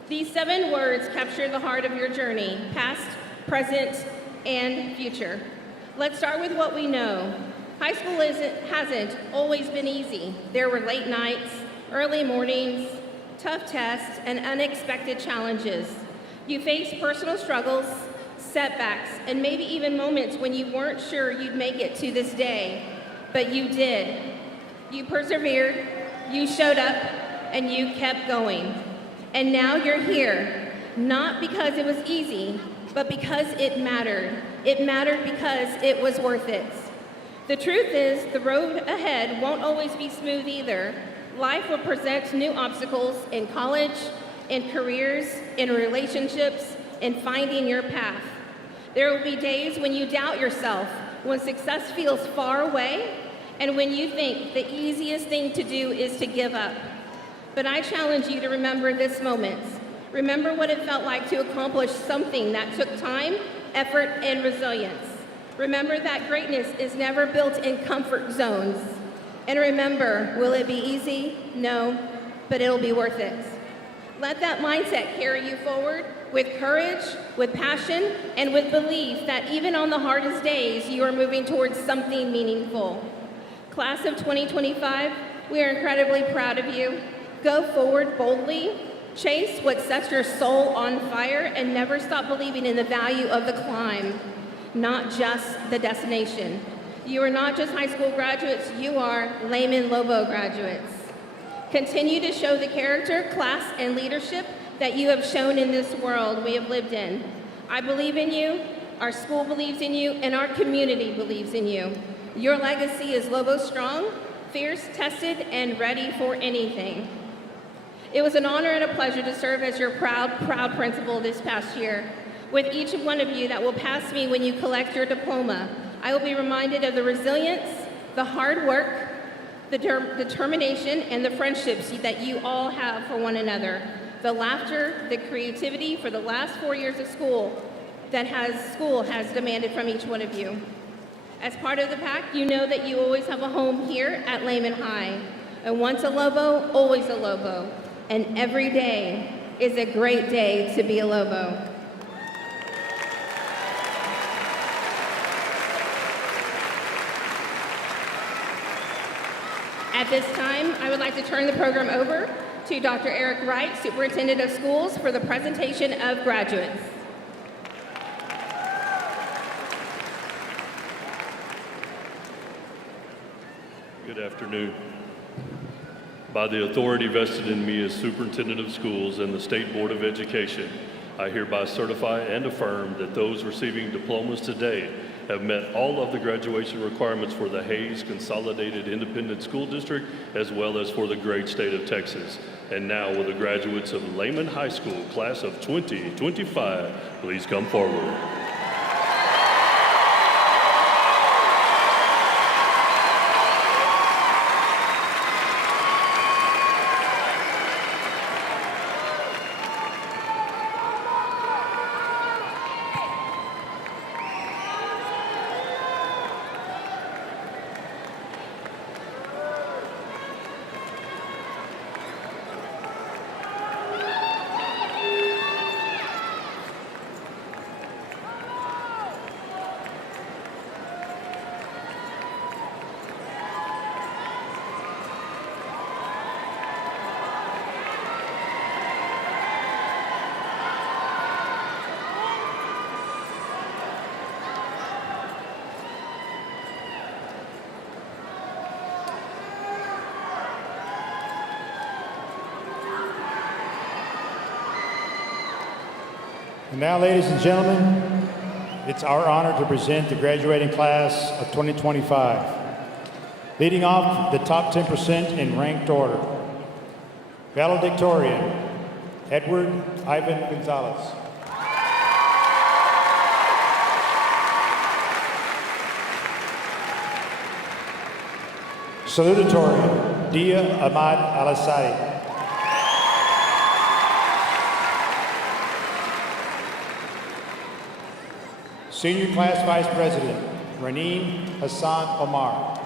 These 7 words capture the heart of your journey, past, present, and future. Let's start with what we know. High school hasn't always been easy. There were late nights, early mornings, tough tests, and unexpected challenges. You faced personal struggles, setbacks, and maybe even moments when you weren't sure you'd make it to this day, but you did. You persevered, you showed up, and you kept going. And now you're here, not because it was easy, but because it mattered. It mattered because it was worth it. The truth is, the road ahead won't always be smooth either. Life will present new obstacles in college, in careers, in relationships, in finding your path. There will be days when you doubt yourself, when success feels far away, and when you think the easiest thing to do is to give up. But I challenge you to remember this moment. Remember what it felt like to accomplish something that took time, effort, and resilience. Remember that greatness is never built in comfort zones. And remember, will it be easy? No, but it'll be worth it. Let that mindset carry you forward with courage, with passion, and with belief that even on the hardest days, you are moving towards something meaningful. Class of 2025, we are incredibly proud of you. Go forward boldly, chase what sets your soul on fire, and never stop believing in the value of the climb, not just the destination. You are not just high school graduates, you are Lehman Lobo graduates. Continue to show the character, class, and leadership that you have shown in this world we have lived in. I believe in you, our school believes in you, and our community believes in you. Your legacy is Lobo strong, fierce, tested, and ready for anything. It was an honor and a pleasure to serve as your proud principal this past year. With each one of you that will pass me when you collect your diploma, I will be reminded of the resilience, the hard work, the determination, and the friendships that you all have for one another. The laughter, the creativity for the last 4 years of school that school has demanded from each one of you. As part of the pack, you know that you always have a home here at Lehman High. And once a Lobo, always a Lobo. And every day is a great day to be a Lobo. At this time, I would like to turn the program over to Dr. Eric Wright, Superintendent of Schools, for the presentation of graduates. Good afternoon. By the authority vested in me as Superintendent of Schools and the State Board of Education, I hereby certify and affirm that those receiving diplomas today have met all of the graduation requirements for the Hays Consolidated Independent School District, as well as for the great state of Texas. And now, will the graduates of Lehman High School, class of 2025, please come forward. And now, ladies and gentlemen, it's our honor to present the graduating class of 2025. Leading off the top 10% in ranked order, valedictorian, Edward Ivan Gonzalez. Salutatorian, Dia Ahmad Al-Asadi. Senior Class Vice President, Raneen Hassan Omar.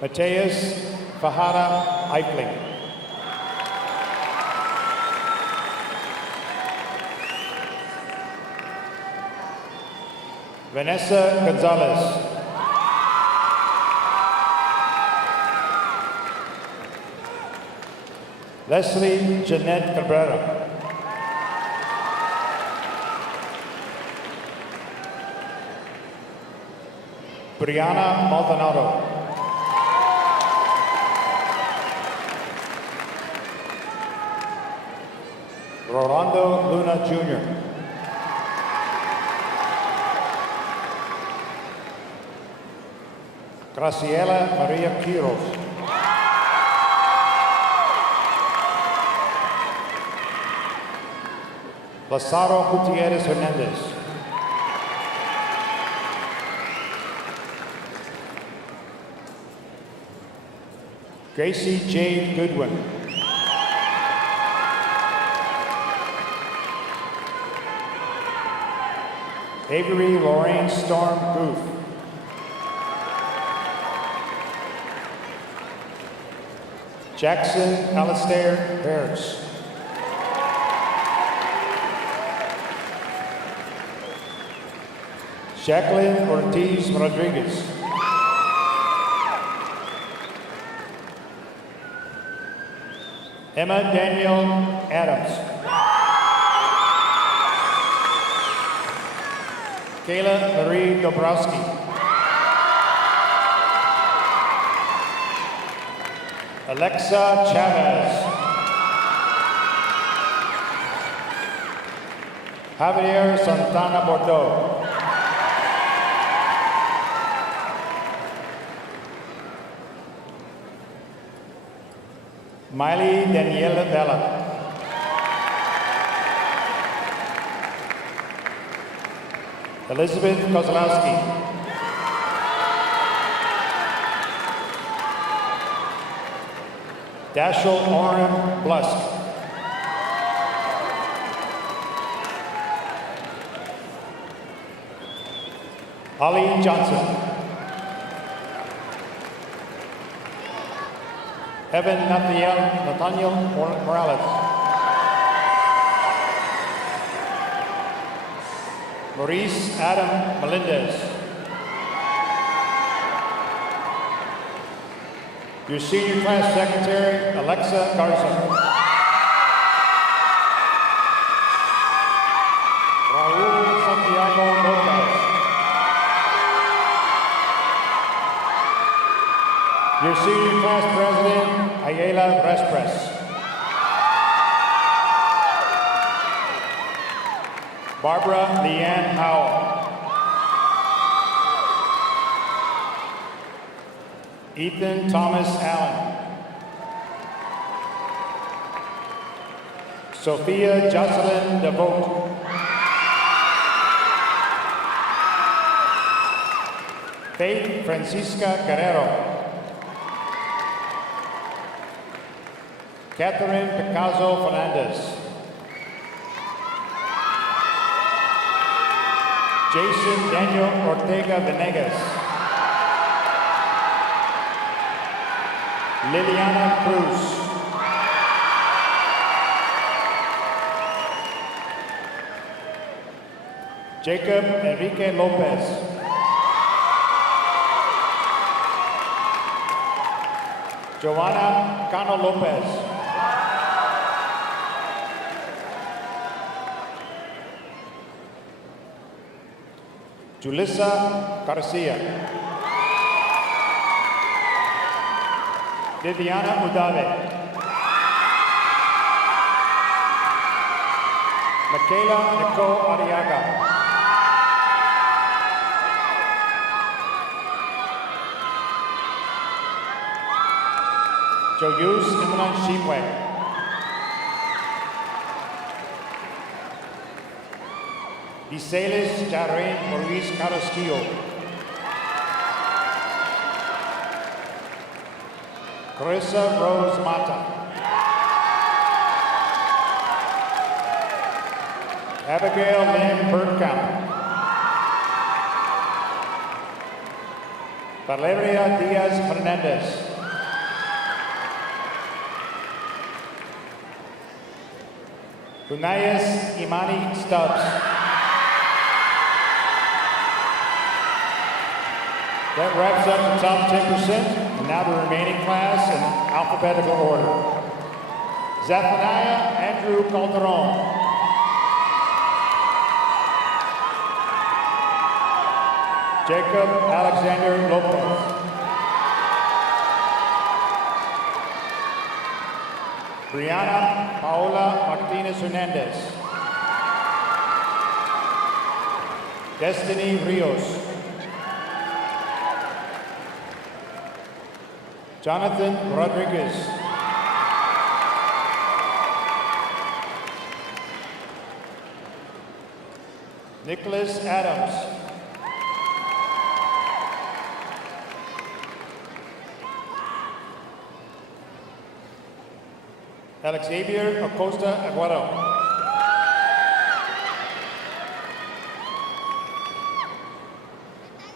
Mateus Fahada Eifling. Vanessa Gonzalez. Leslie Jeanette Cabrera. Brianna Maldonado. Rolando Luna Jr. Graciela Maria Quiros. Lazaro Gutierrez Hernandez. Gracie Jade Goodwin. Avery Lorraine Storm Goof. Jackson Alistair Harris. Jacqueline Ortiz Rodriguez. Emma Danielle Adams. Michaela Marie Dobrowski. Alexa Chavez. Javier Santana Bordeaux. Miley Daniela Bella. Elizabeth Kozlowski. Dashel Oren Blusk. Ali Johnson. Evan Nathaniel Morales. Maurice Adam Melendez. Your senior class secretary, Alexa Garza. Raul Santiago Lopez. Your senior class president, Ayala Respres. Barbara Leanne Howell. Ethan Thomas Allen. Sophia Jocelyn DeVoe. Faith Francisca Guerrero. Catherine Picasso Fernandez. Jason Daniel Ortega Venegas. Liliana Cruz. Jacob Enrique Lopez. Joanna Cano Lopez. Julissa Garcia. Viviana Udave. Michaela Nicole Ariaga. Joyus Imran Shimwe. Iselis Jarain Maurice Carrasquillo. Carissa Rose Mata. Abigail Lynn Bergkamp. Valeria Diaz Hernandez. Unayas Imani Stubbs. That wraps up the top 10%, and now the remaining class in alphabetical order. Zephaniah Andrew Calderon. Jacob Alexander Lopez. Brianna Paola Martinez Hernandez. Destiny Rios. Jonathan Rodriguez. Nicholas Adams. Alexavier Acosta Aguero.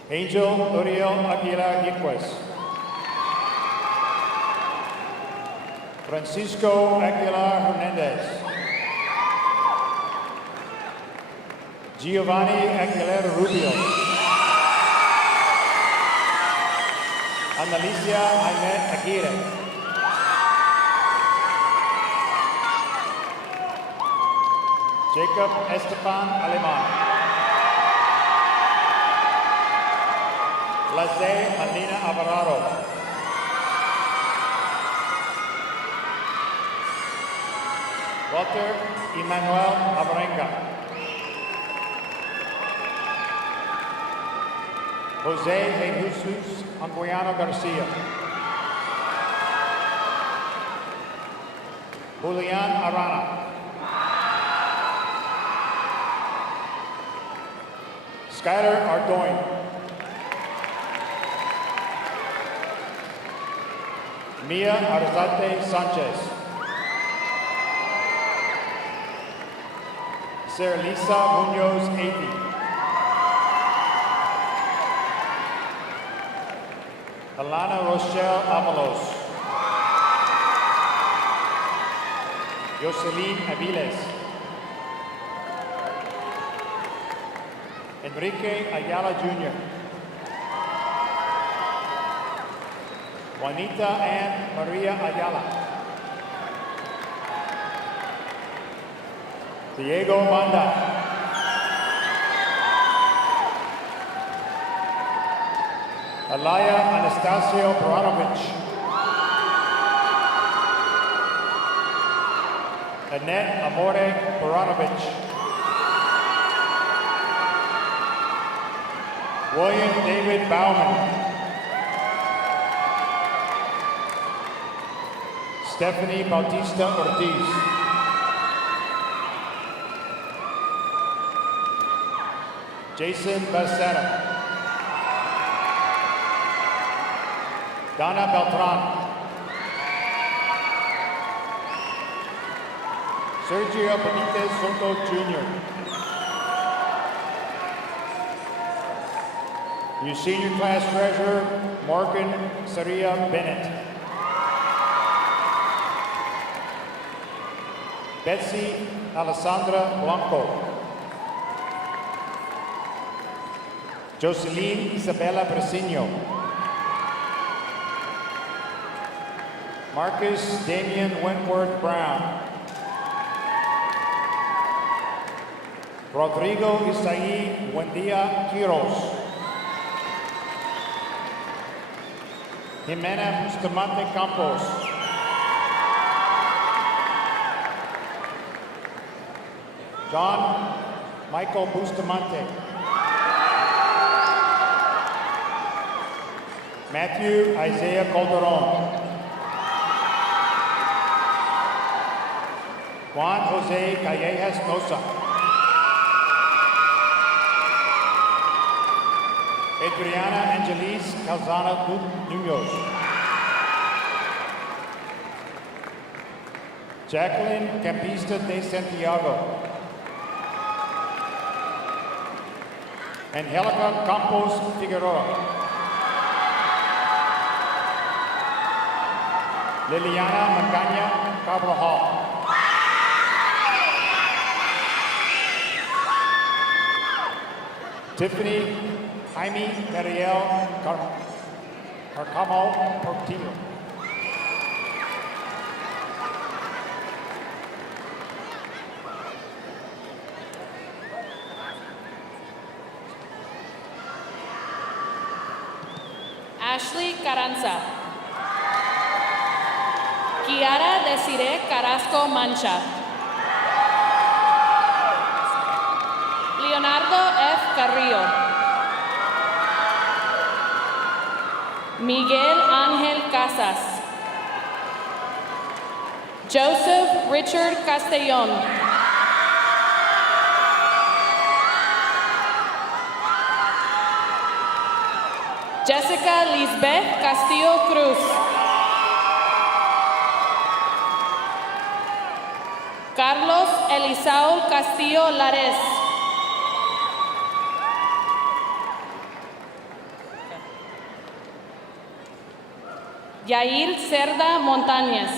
Angel Uriel Aguila Yiquez. Francisco Aguilar Hernandez. Giovanni Aguilera Rubio. Analicia Aymet Aguirre. Jacob Esteban Aleman. Laze Alina Alvarado. Walter Emmanuel Avarenga. Jose Jesus Anguiano Garcia. Julian Arana. Skylar Ardoin. Mia Arzate Sanchez. Sarah Lisa Munoz Ati. Alana Rochelle Avalos. Jocelyn Aviles. Enrique Ayala Jr. Juanita Ann Maria Ayala. Diego Manda. Alaya Anastasio Baranovich. Annette Amore Baranovich. William David Bauman. Stephanie Bautista Ortiz. Jason Becerra. Donna Beltran. Sergio Benitez Soto Jr. Your senior class treasurer, Morgan Saria Bennett. Betsy Alessandra Blanco. Jocelyn Isabella Bresino. Marcus Damian Wentworth Brown. Rodrigo Isaí Buendia Quiros. Jimena Bustamante Campos. John Michael Bustamante. Matthew Isaiah Calderon. Juan Jose Callejas Nosa. Adriana Angelis Calzana Munoz. Jacqueline Campista de Santiago. Angelica Campos Figueroa. Liliana Magaña Carvajal. Tiffany Jaime Mariel Carcamo Portillo. Ashley Carranza. Kiara Desiree Carrasco Mancha. Leonardo F. Carrillo. Miguel Ángel Casas. Joseph Richard Castellón. Jessica Lisbeth Castillo Cruz. Carlos Elisaul Castillo Lares. Yair Cerda Montañez.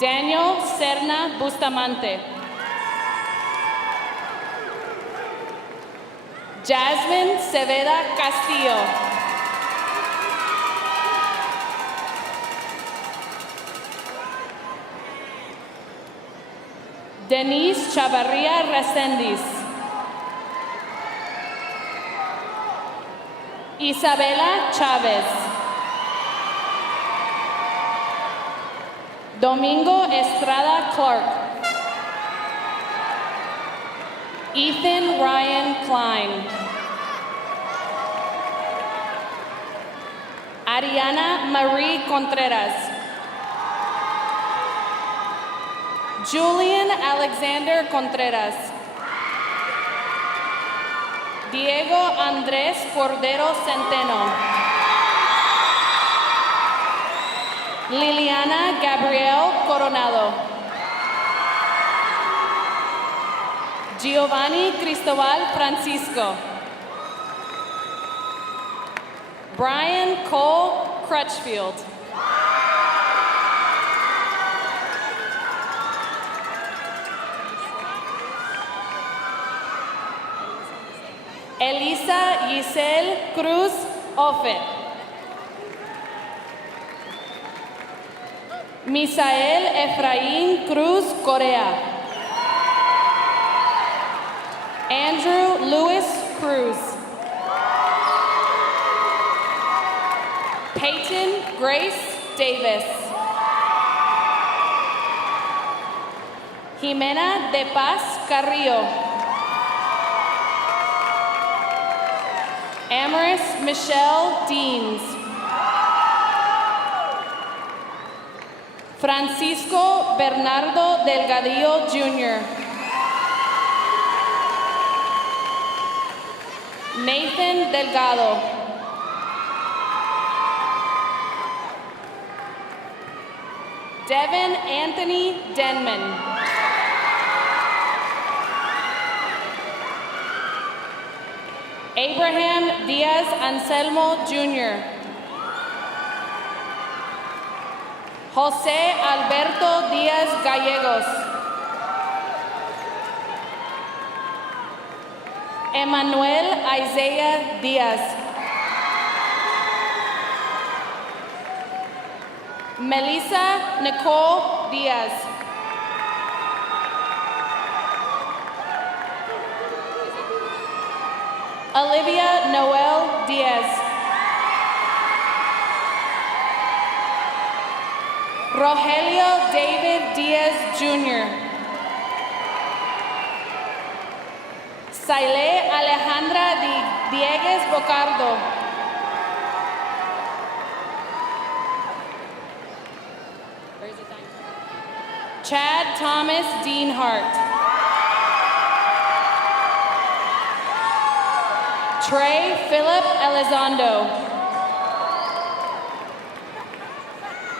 Daniel Serna Bustamante. Jasmine Ceveda Castillo. Denise Chavarria Resendiz. Isabela Chavez. Domingo Estrada Clark. Ethan Ryan Klein. Ariana Marie Contreras. Julian Alexander Contreras. Diego Andrés Cordero Centeno. Liliana Gabriel Coronado. Giovanni Cristobal Francisco. Brian Cole Crutchfield. Elisa Giselle Cruz Offit. Misael Efraín Cruz Correa. Andrew Lewis Cruz. Peyton Grace Davis. Jimena de Paz Carrillo. Amaris Michelle Deans. Francisco Bernardo Delgadillo Jr. Nathan Delgado. Devin Anthony Denman. Abraham Diaz Anselmo Jr. Jose Alberto Diaz Gallegos. Emmanuel Isaiah Diaz. Melissa Nicole Diaz. Olivia Noel Diaz. Rogelio David Diaz Jr. Saile Alejandra Diegues Bocardo. Chad Thomas Deanhart. Trey Philip Elizondo.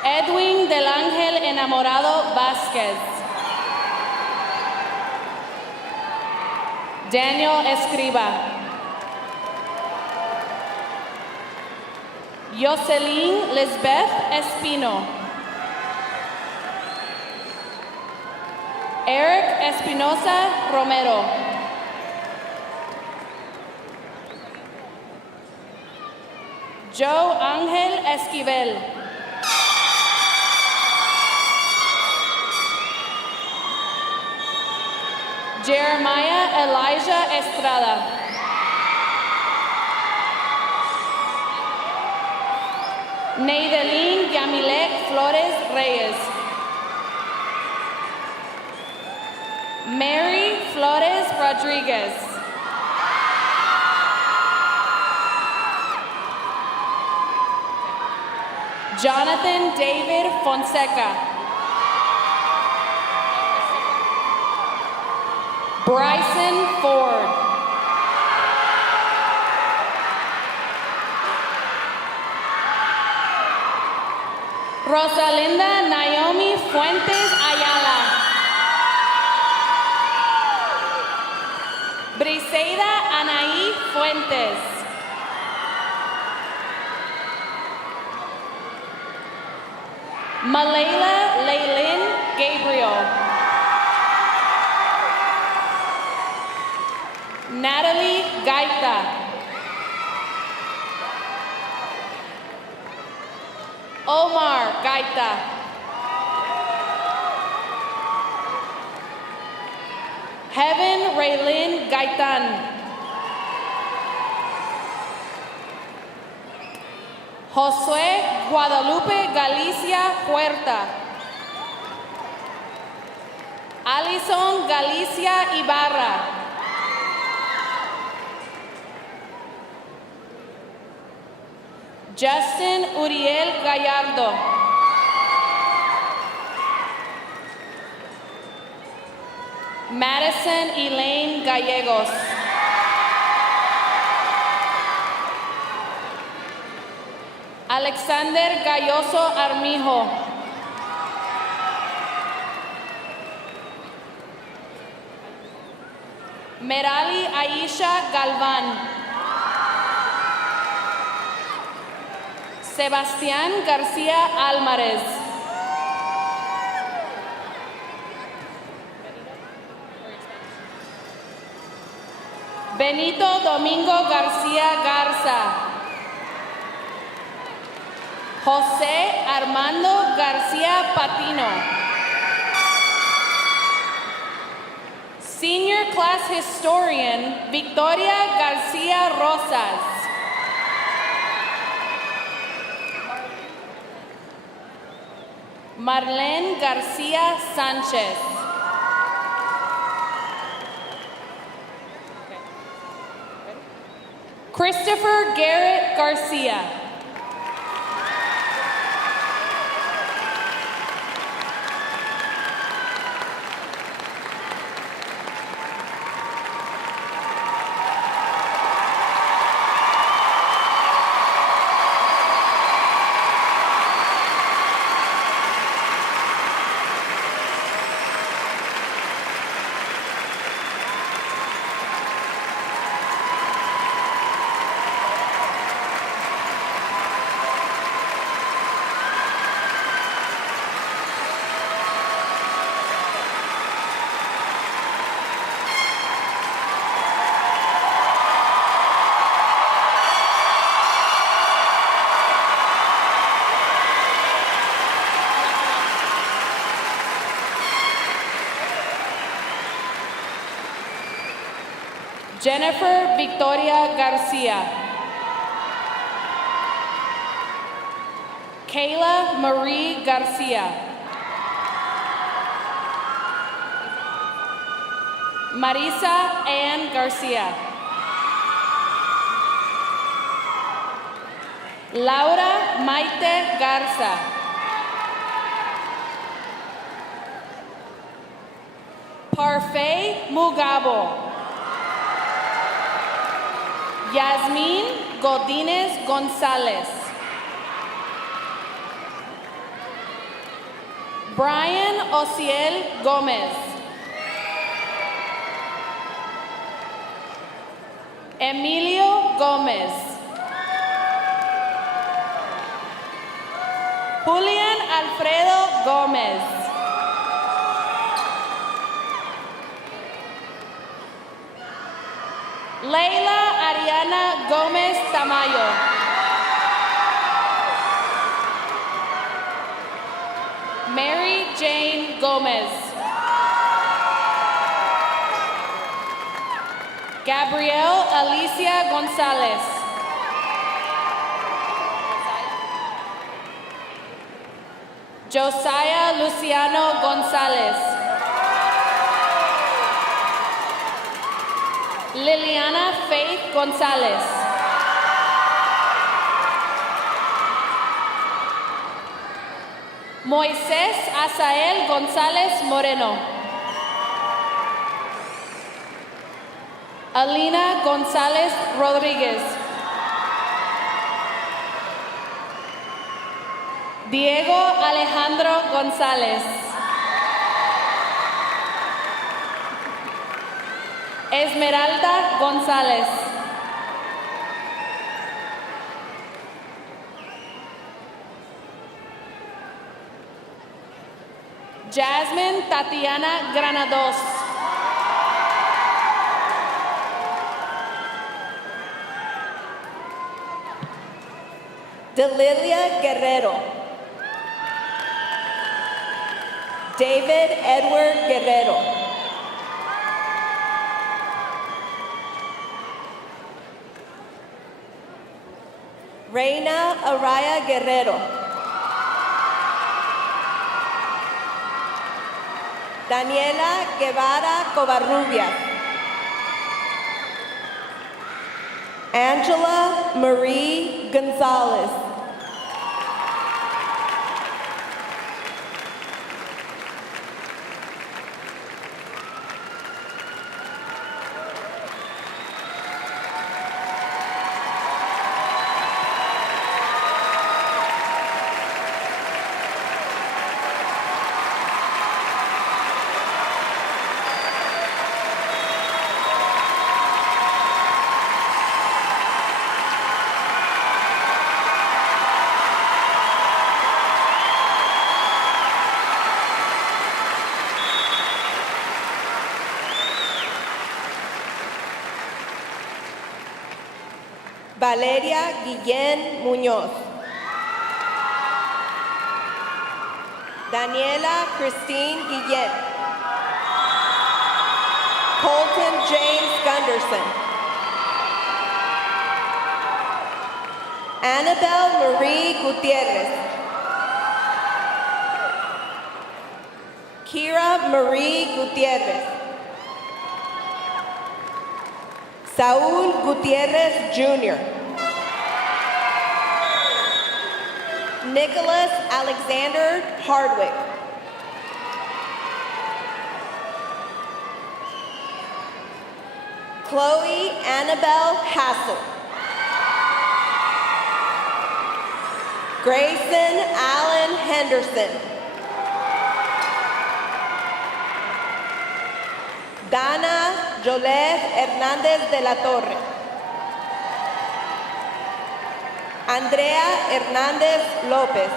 Edwin Del Ángel Enamorado Vázquez. Daniel Escriba. Jocelyn Lisbeth Espino. Eric Espinosa Romero. Joe Angel Esquivel. Jeremiah Elijah Estrada. Neidelin Yamilek Flores Reyes. Mary Flores Rodriguez. Jonathan David Fonseca. Bryson Ford. Rosalinda Naomi Fuentes Ayala. Briseida Anaí Fuentes. Malayla Leylin Gabriel. Natalie Gaita. Omar Gaita. Heaven Raylin Gaitan. Josué Guadalupe Galicia Huerta. Alison Galicia Ibarra. Justin Uriel Gallardo. Madison Elaine Gallegos. Alexander Galloso Armijo. Merali Aisha Galván. Sebastián García Álvarez. Benito Domingo García Garza. José Armando García Patino. Senior Class Historian Victoria García Rosas. Marlene García Sánchez. Christopher Garrett Garcia. Jennifer Victoria Garcia. Kayla Marie Garcia. Marisa Ann Garcia. Laura Maite Garza. Parfait Mugabo. Yasmin Godínez González. Brian Ociel Gómez. Emilio Gómez. Julian Alfredo Gómez. Leila Ariana Gómez Tamayo. Mary Jane Gómez. Gabrielle Alicia González. Josiah Luciano González. Liliana Faith González. Moisés Asael González Moreno. Alina González Rodríguez. Diego Alejandro González. Esmeralda González. Jasmine Tatiana Granados. Delilia Guerrero. David Edward Guerrero. Reina Araya Guerrero. Daniela Guevara Covarrubias. Angela Marie Gonzalez. Valeria Guillén Muñoz. Daniela Christine Guillén. Colton James Gunderson. Annabelle Marie Gutierrez. Kira Marie Gutierrez. Saúl Gutierrez Jr. Nicholas Alexander Hardwick. Chloe Annabelle Hassel. Grayson Allen Henderson. Dana Joleth Hernández de la Torre. Andrea Hernández López.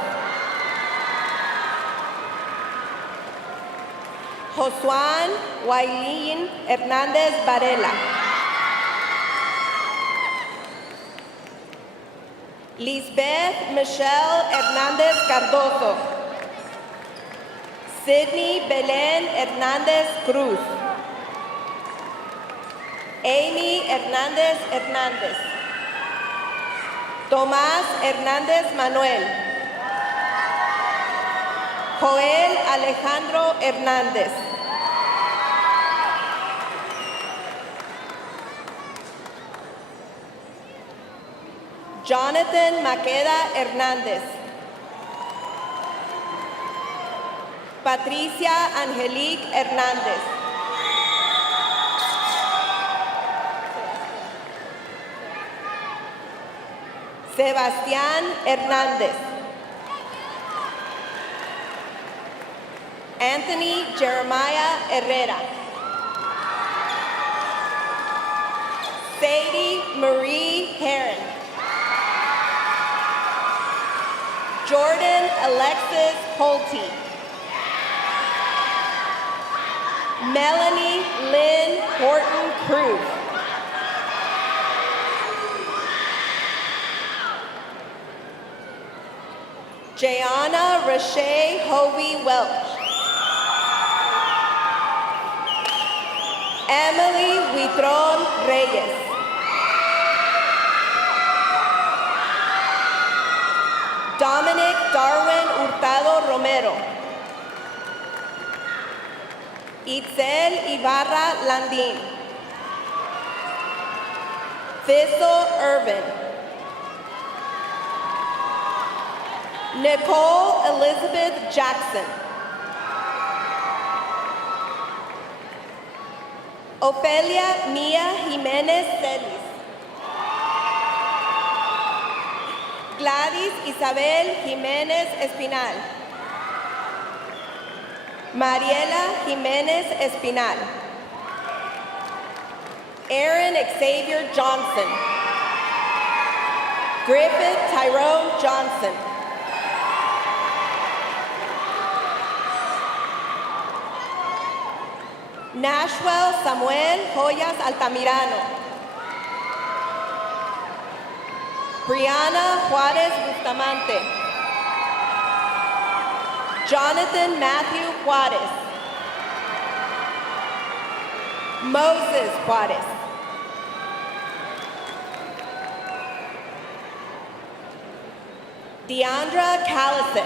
Josuán Wailín Hernández Varela. Lisbeth Michelle Hernández Cardoso. Sydney Belén Hernández Cruz. Amy Hernández Hernández. Tomás Hernández Manuel. Joel Alejandro Hernández. Jonathan Maqueda Hernández. Patricia Angelique Hernández. Sebastián Hernández. Anthony Jeremiah Herrera. Sadie Marie Heron. Jordan Alexis Holte. Melanie Lynn Horton Cruz. Jayana Rashay Hovey Welch. Emily Huitron Reyes. Dominic Darwin Hurtado Romero. Itzel Ibarra Landín. Thistle Irvin. Nicole Elizabeth Jackson. Ofelia Mia Jimenez Celis. Gladys Isabel Jimenez Espinal. Mariela Jimenez Espinal. Aaron Xavier Johnson. Griffith Tyrone Johnson. Nashwell Samuel Joyas Altamirano. Brianna Juarez Bustamante. Jonathan Matthew Juarez. Moses Juarez. Deandra Kalisic.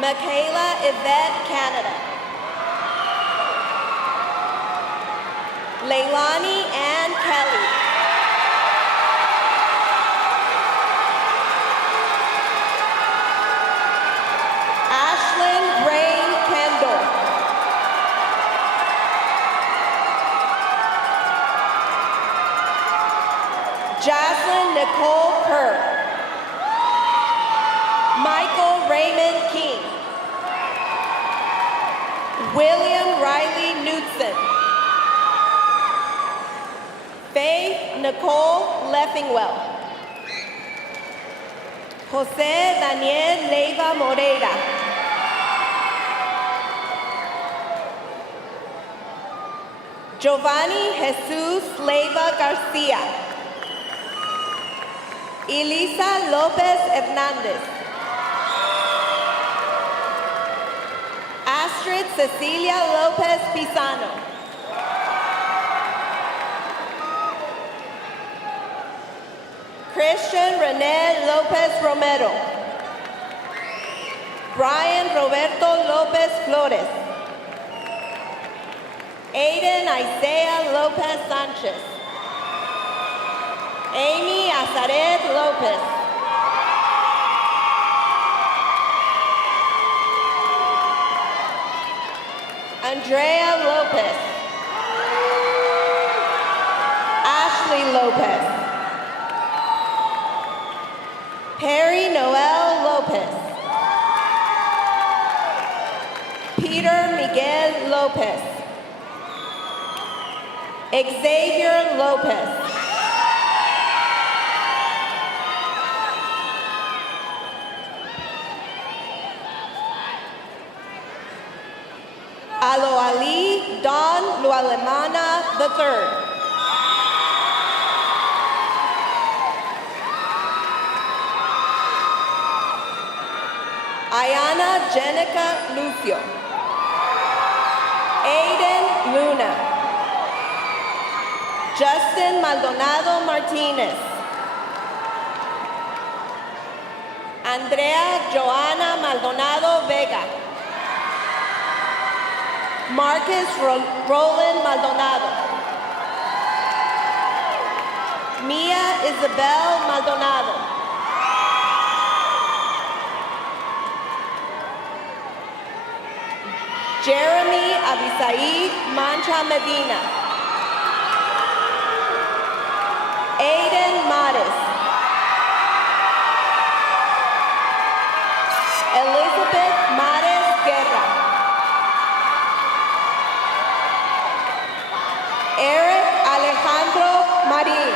Michaela Yvette Canada. Leilani Ann Kelly. Ashlyn Rain Kendall. Jaslyn Nicole Kerr. Michael Raymond King. William Riley Knudsen. Faith Nicole Leffingwell. Jose Daniel Leiva Moreira. Giovanni Jesus Leiva Garcia. Elisa Lopez Hernandez. Astrid Cecilia Lopez Pisano. Christian Rene Lopez Romero. Brian Roberto Lopez Flores. Aiden Isaiah Lopez Sanchez. Amy Azaret Lopez. Andrea Lopez. Ashley Lopez. Perry Noel Lopez. Peter Miguel Lopez. Xavier Lopez. Alo Ali Don Lualemana III. Ayana Jenica Lucio. Aiden Luna. Justin Maldonado Martinez. Andrea Joana Maldonado Vega. Marcus Roland Maldonado. Mia Isabel Maldonado. Jeremy Abisaid Mancha Medina. Aiden Matis. Elizabeth Matis Guerra. Eric Alejandro Marin.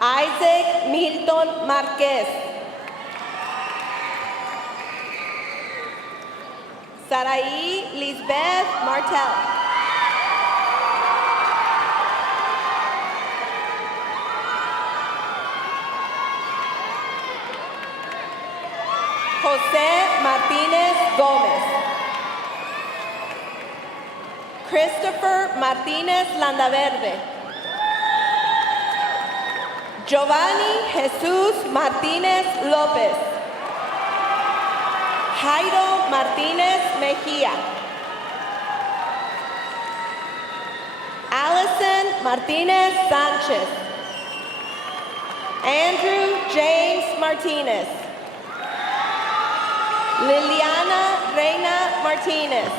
Isaac Milton Marquez. Sarai Lisbeth Martel. Jose Martinez Gomez. Christopher Martinez Landaverde. Giovanni Jesus Martinez Lopez. Jairo Martinez Mejia. Allison Martinez Sanchez. Andrew James Martinez. Liliana Reina Martinez.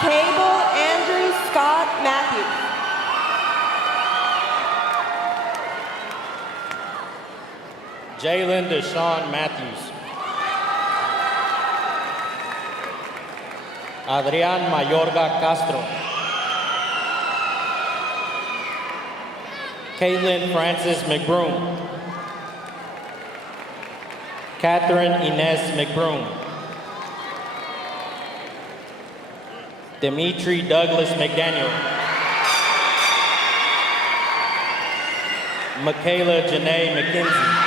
Cable Andrew Scott Matthews. Jalen Deshaun Matthews. Adrián Mayorga Castro. Caitlin Francis McBroom. Catherine Inez McBroom. Dimitri Douglas McDaniel. Michaela Janae McKenzie.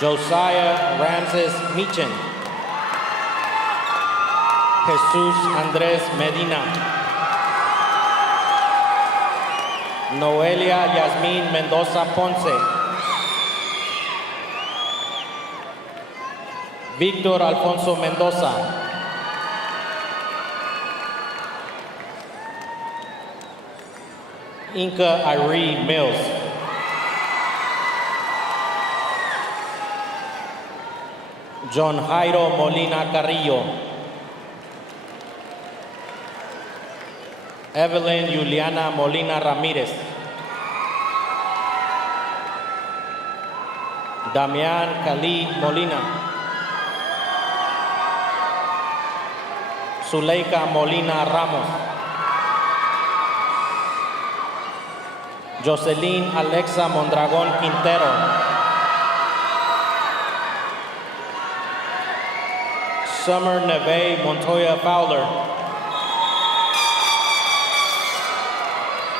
Josiah Ramses Michin. Jesus Andres Medina. Noelia Yasmin Mendoza Ponce. Victor Alfonso Mendoza. Inca Irene Mills. John Jairo Molina Carrillo. Evelyn Juliana Molina Ramirez. Damian Kali Molina. Zuleika Molina Ramos. Jocelyn Alexa Mondragón Quintero. Summer Neve Montoya Fowler.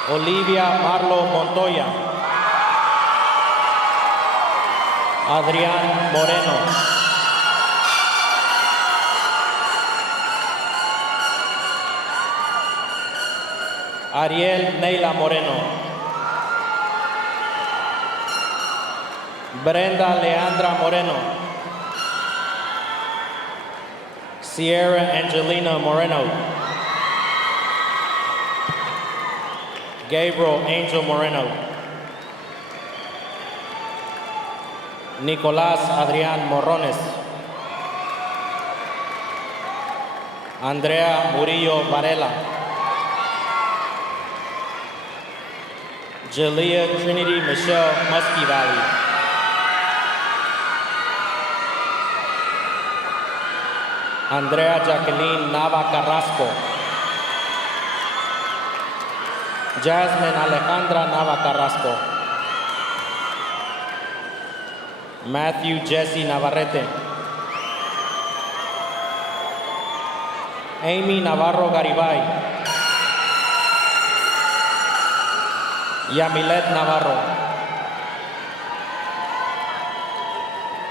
Olivia Marlo Montoya. Adrián Moreno. Ariel Neila Moreno. Brenda Leandra Moreno. Sierra Angelina Moreno. Gabriel Angel Moreno. Nicolás Adrián Morrones. Andrea Murillo Varela. Jalea Trinity Michelle Muskie Valley. Andrea Jacqueline Nava Carrasco. Jasmine Alejandra Nava Carrasco. Matthew Jesse Navarrete. Amy Navarro Garibay. Yamilet Navarro.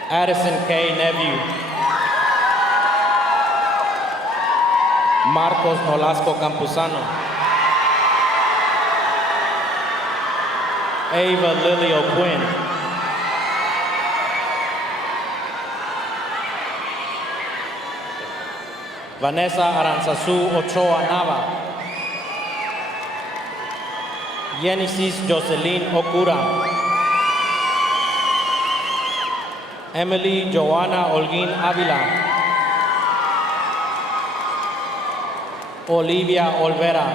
Addison K. Nephew. Marcos Nolasco Campuzano. Ava Lily O'Quinn. Vanessa Aranzazu Ochoa Nava. Yenesis Jocelyn Okura. Emily Joanna Olguin Avila. Olivia Olvera.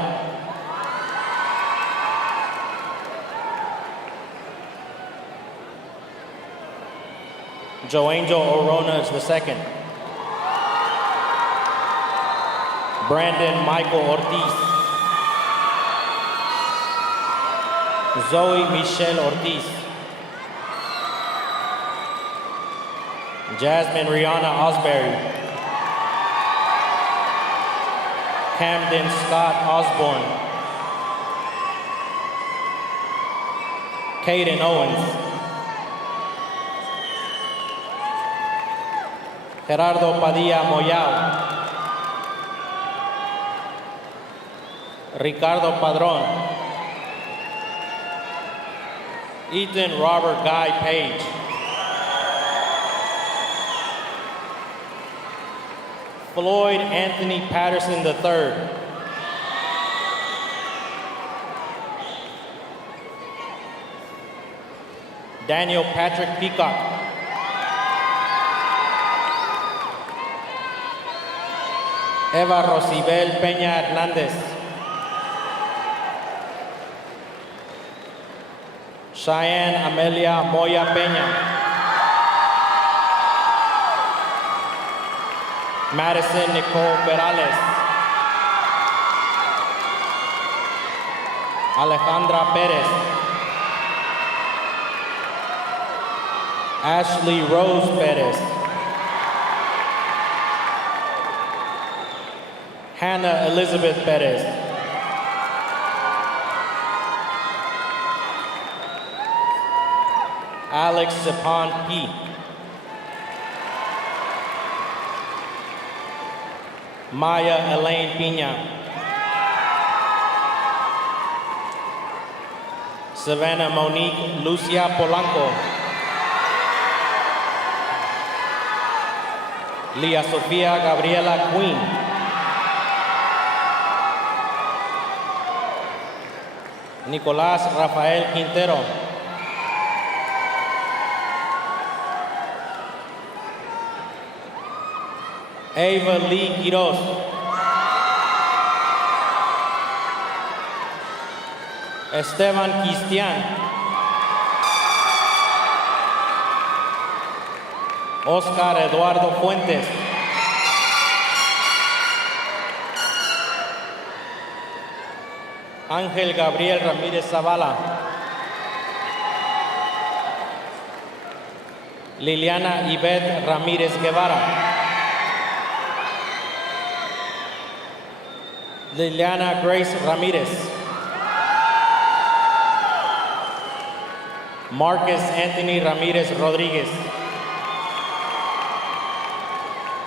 Joangel Oronas II. Brandon Michael Ortiz. Zoe Michelle Ortiz. Jasmine Rihanna Osbury. Camden Scott Osborne. Caden Owens. Gerardo Padilla Moyao. Ricardo Padron. Ethan Robert Guy Page. Floyd Anthony Patterson III. Daniel Patrick Peacock. Eva Rosibel Peña Hernández. Cheyenne Amelia Moya Peña. Madison Nicole Perales. Alejandra Perez. Ashley Rose Perez. Hannah Elizabeth Perez. Alex Sapan P. Maya Elaine Pina. Savannah Monique Lucia Polanco. Leah Sofia Gabriela Queen. Nicolás Rafael Quintero. Ava Lee Quiroz. Esteban Cristian. Oscar Eduardo Fuentes. Ángel Gabriel Ramírez Zavala. Liliana Ivette Ramírez Guevara. Liliana Grace Ramírez. Marcus Anthony Ramírez Rodríguez.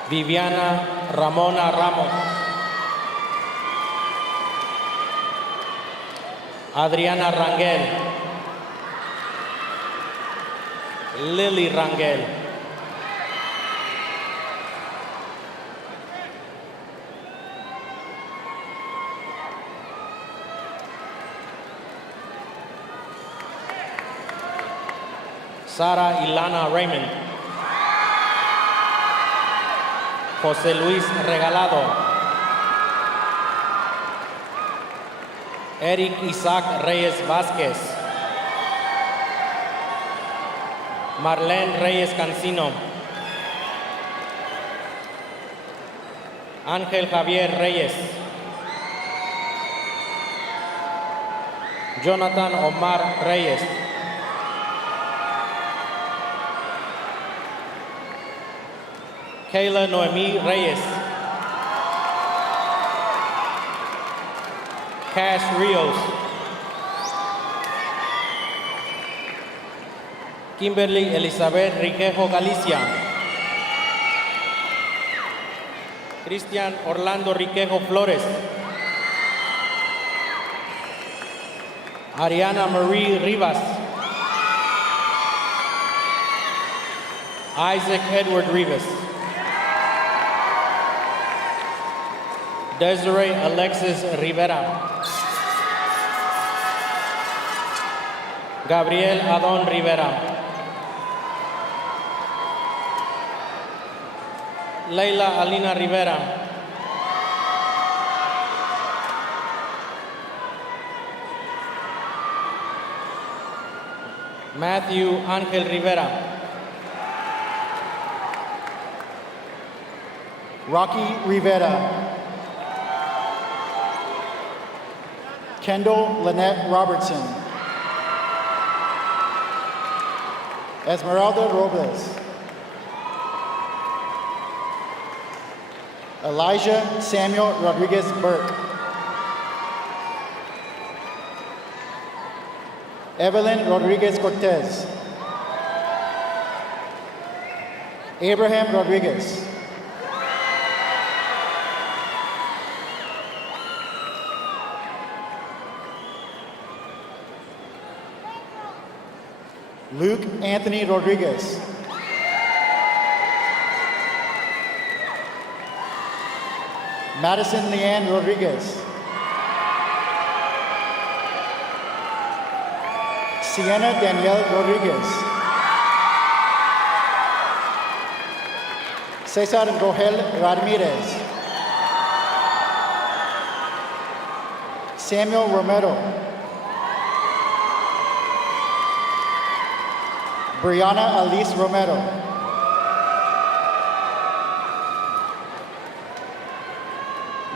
Viviana Ramona Ramos. Adriana Rangel. Lily Rangel. Sara Ilana Raymond. José Luis Regalado. Eric Isaac Reyes Vázquez. Marlene Reyes Cancino. Ángel Javier Reyes. Jonathan Omar Reyes. Kayla Noemí Reyes. Cash Rios. Kimberly Elizabeth Riquejo Galicia. Cristian Orlando Riquejo Flores. Ariana Marie Rivas. Isaac Edward Rivas. Desiree Alexis Rivera. Gabriel Adon Rivera. Leila Alina Rivera. Matthew Ángel Rivera. Rocky Rivera. Kendall Lynette Robertson. Esmeralda Robles. Elijah Samuel Rodriguez Burke. Evelyn Rodriguez Cortez. Abraham Rodriguez. Luke Anthony Rodriguez. Madison Leanne Rodriguez. Sienna Danielle Rodriguez. Cesar Rogel Ramirez. Samuel Romero. Brianna Alice Romero.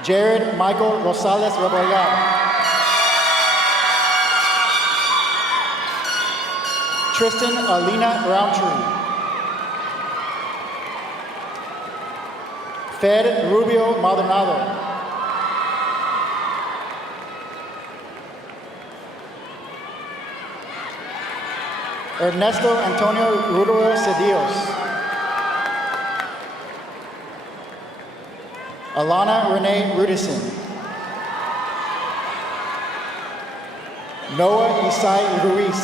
Jared Michael Rosales Rebollar. Tristan Alina Roundtree. Fed Rubio Maldonado. Ernesto Antonio Rudero Cedillos. Alana Renee Rudison. Noah Isai Ruiz.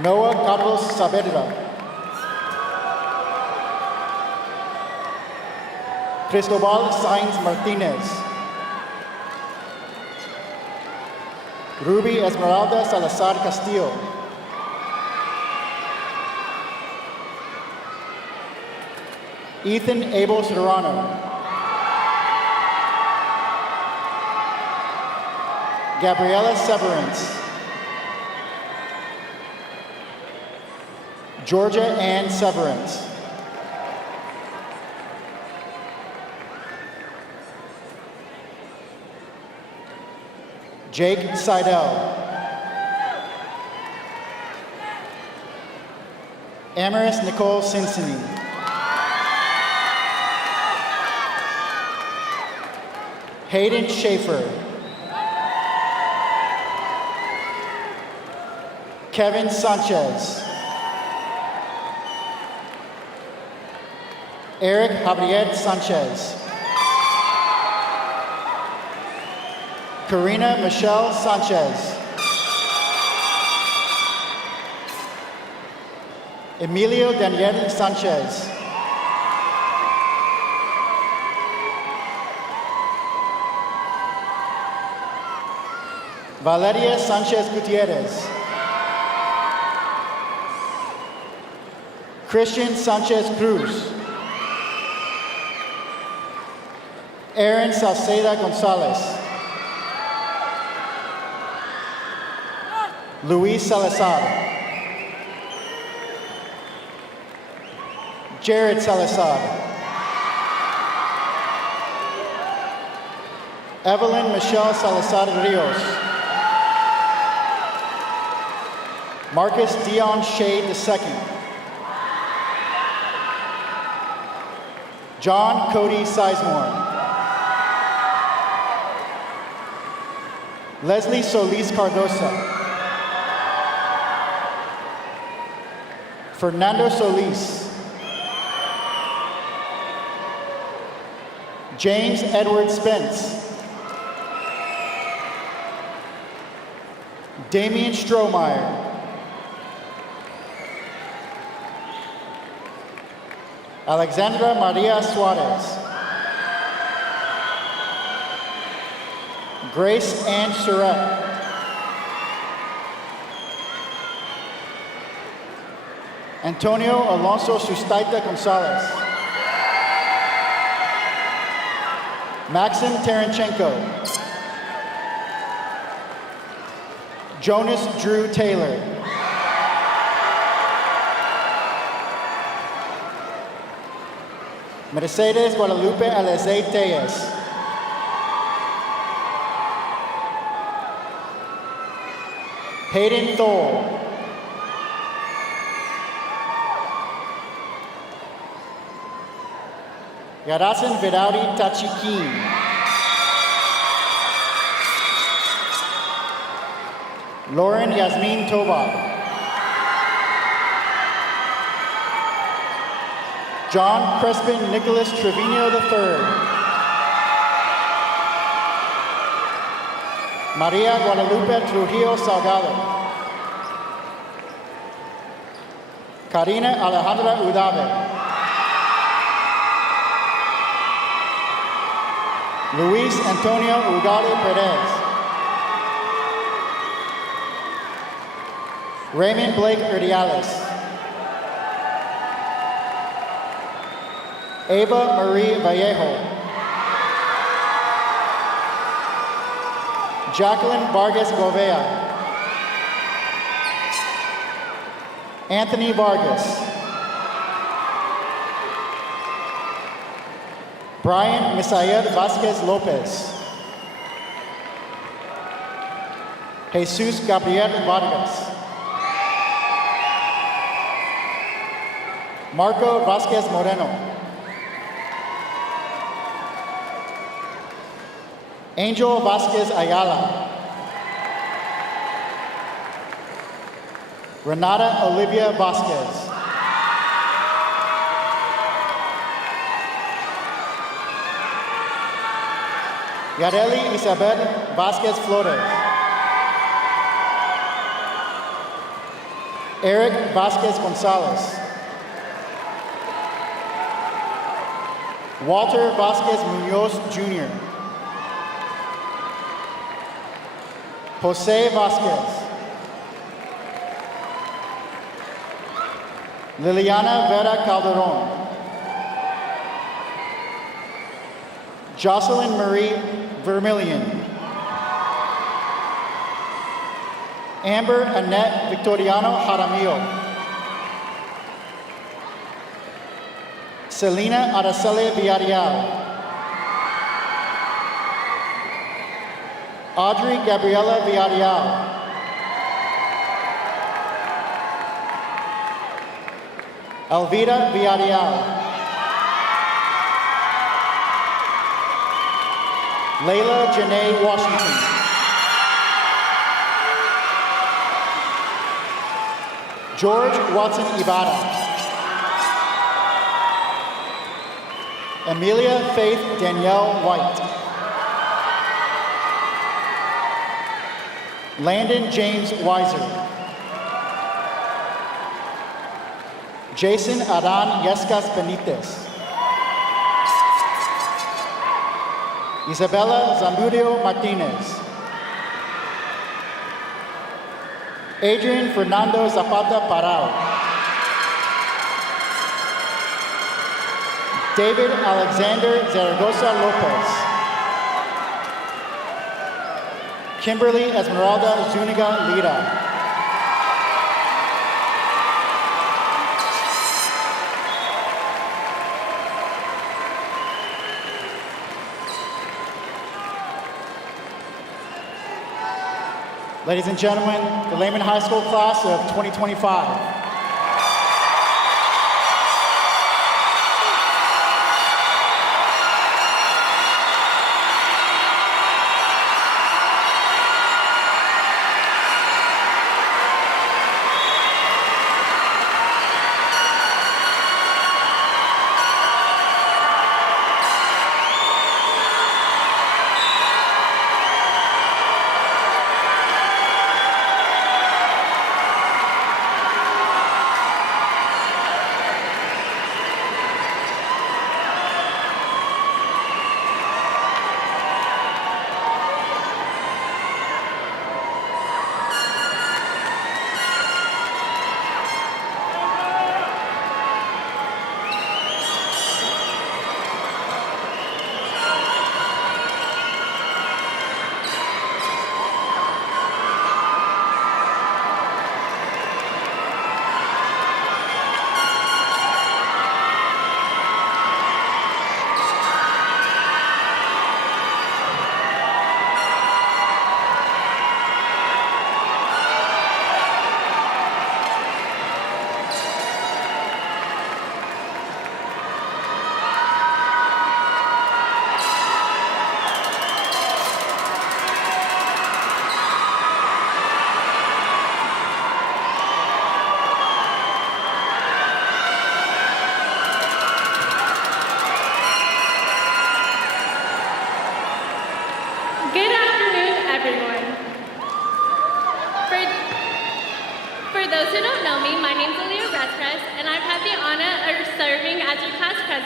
Noah Carlos Saavedra. Cristobal Sainz Martinez. Ruby Esmeralda Salazar Castillo. Ethan Abel Serrano. Gabriela Severance. Georgia Ann Severance. Jake Seidel. Amaris Nicole Cincinnati. Hayden Schaefer. Kevin Sanchez. Eric Javier Sanchez. Karina Michelle Sanchez. Emilio Daniel Sanchez. Valeria Sanchez Gutierrez. Christian Sanchez Cruz. Aaron Salceda Gonzalez. Luis Salazar. Jared Salazar. Evelyn Michelle Salazar Rios. Marcus Dion Shade II. John Cody Sizemore. Leslie Solis Cardosa. Fernando Solis. James Edward Spence. Damian Strohmeyer. Alexandra Maria Suarez. Grace Ann Surratt. Antonio Alonso Sustaita Gonzalez. Maxim Taranchenko. Jonas Drew Taylor. Mercedes Guadalupe Alezay Tellez. Hayden Thole. Yarasen Vidauri Tachikin. Lauren Yasmin Toba. John Crespin Nicholas Trevino III. Maria Guadalupe Trujillo Salgado. Karina Alejandra Udave. Luis Antonio Ugali Perez. Raymond Blake Urdiales. Ava Marie Vallejo. Jacqueline Vargas Govea. Anthony Vargas. Brian Misael Vasquez Lopez. Jesus Gabriel Vargas. Marco Vasquez Moreno. Angel Vasquez Ayala. Renata Olivia Vasquez. Yareli Isabel Vasquez Flores. Eric Vasquez Gonzalez. Walter Vasquez Munoz Jr. Jose Vasquez. Liliana Vera Calderon. Jocelyn Marie Vermillion. Amber Annette Victoriano Jaramillo. Selena Araceli Villarreal. Audrey Gabriela Villarreal. Elvira Villarreal. Layla Janae Washington. George Watson Ibarra. Amelia Faith Danielle White. Landon James Weiser. Jason Adan Yescas Benitez. Isabella Zamudio Martinez. Adrian Fernando Zapata Parao. David Alexander Zaragoza Lopez. Kimberly Esmeralda Zuniga Lira. Ladies and gentlemen, the Lehman High School class of 2025.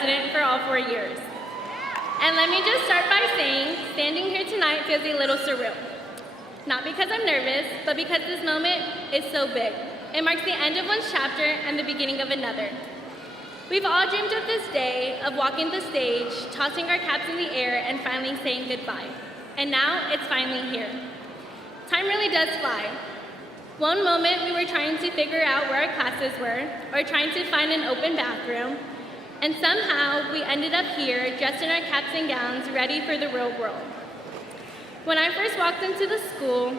president for all 4 years. And let me just start by saying, standing here tonight feels a little surreal. Not because I'm nervous, but because this moment is so big. It marks the end of one chapter and the beginning of another. We've all dreamed of this day, of walking the stage, tossing our caps in the air, and finally saying goodbye. And now it's finally here. Time really does fly. One moment we were trying to figure out where our classes were, or trying to find an open bathroom, and somehow we ended up here, dressed in our caps and gowns, ready for the real world. When I first walked into the school,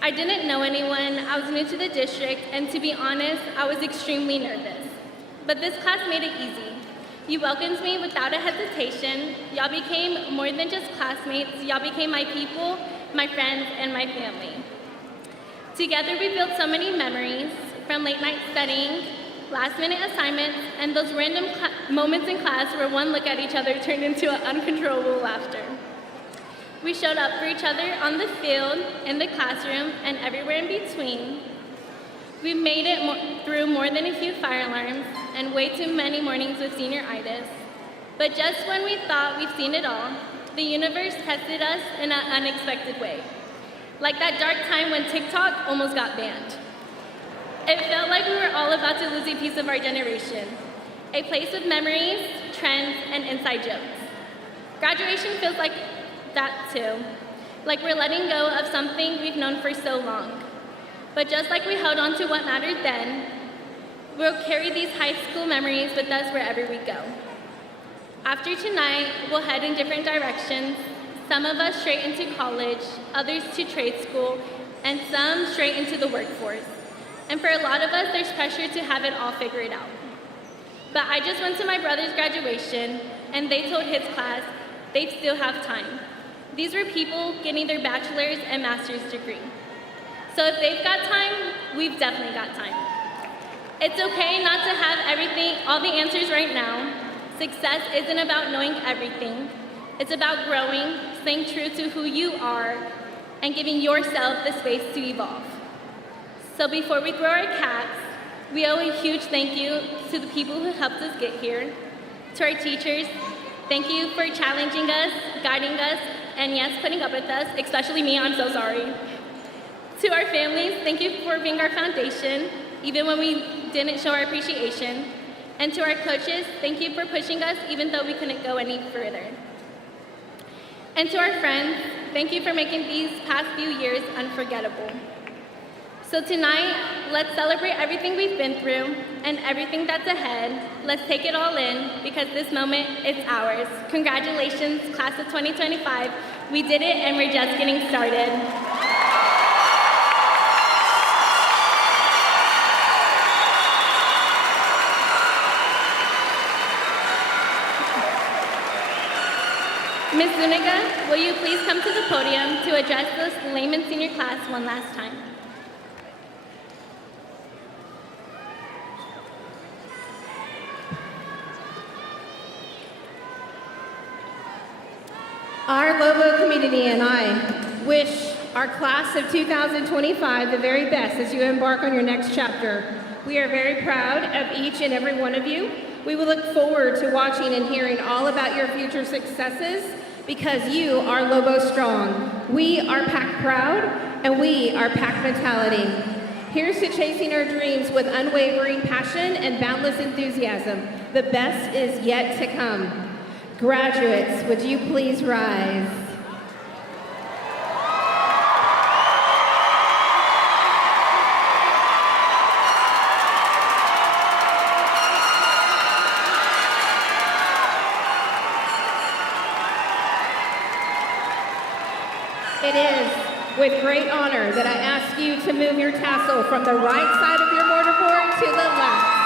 I didn't know anyone, I was new to the district, and to be honest, I was extremely nervous. But this class made it easy. You welcomed me without a hesitation. Y'all became more than just classmates, y'all became my people, my friends, and my family. Together we built so many memories, from late night studying, last-minute assignments, and those random moments in class where one look at each other turned into uncontrollable laughter. We showed up for each other on the field, in the classroom, and everywhere in between. We made it through more than a few fire alarms and way too many mornings with senioritis. But just when we thought we've seen it all, the universe tested us in an unexpected way. Like that dark time when TikTok almost got banned. It felt like we were all about to lose a piece of our generation. A place of memories, trends, and inside jokes. Graduation feels like that too. Like we're letting go of something we've known for so long. But just like we held on to what mattered then, we'll carry these high school memories with us wherever we go. After tonight, we'll head in different directions. Some of us straight into college, others to trade school, and some straight into the workforce. And for a lot of us, there's pressure to have it all figured out. But I just went to my brother's graduation, and they told his class they still have time. These were people getting their bachelor's and master's degree. So if they've got time, we've definitely got time. It's okay not to have everything, all the answers right now. Success isn't about knowing everything. It's about growing, staying true to who you are, and giving yourself the space to evolve. So before we throw our caps, we owe a huge thank you to the people who helped us get here. To our teachers, thank you for challenging us, guiding us, and yes, putting up with us, especially me, I'm so sorry. To our families, thank you for being our foundation, even when we didn't show our appreciation. And to our coaches, thank you for pushing us even though we couldn't go any further. And to our friends, thank you for making these past few years unforgettable. So tonight, let's celebrate everything we've been through and everything that's ahead. Let's take it all in because this moment, it's ours. Congratulations, class of 2025. We did it and we're just getting started. Ms. Zuniga, will you please come to the podium to address the Lehman Senior class one last time? Our Lobo community and I wish our class of 2025 the very best as you embark on your next chapter. We are very proud of each and every one of you. We will look forward to watching and hearing all about your future successes because you are Lobo strong. We are Pack proud and we are Pack mentality. Here's to chasing our dreams with unwavering passion and boundless enthusiasm. The best is yet to come. Graduates, would you please rise? It is with great honor that I ask you to move your tassel from the right side of your mortarboard to the left.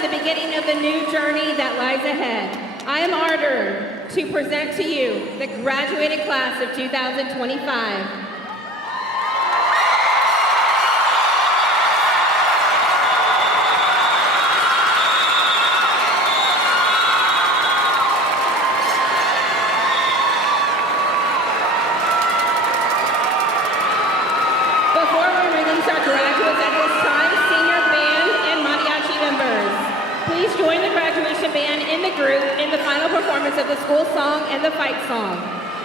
The beginning of the new journey that lies ahead. I am honored to present to you the graduating class of 2025. Before we release our graduates at this time, senior band and mariachi members, please join the graduation band in the group in the final performance of the school song and the fight song.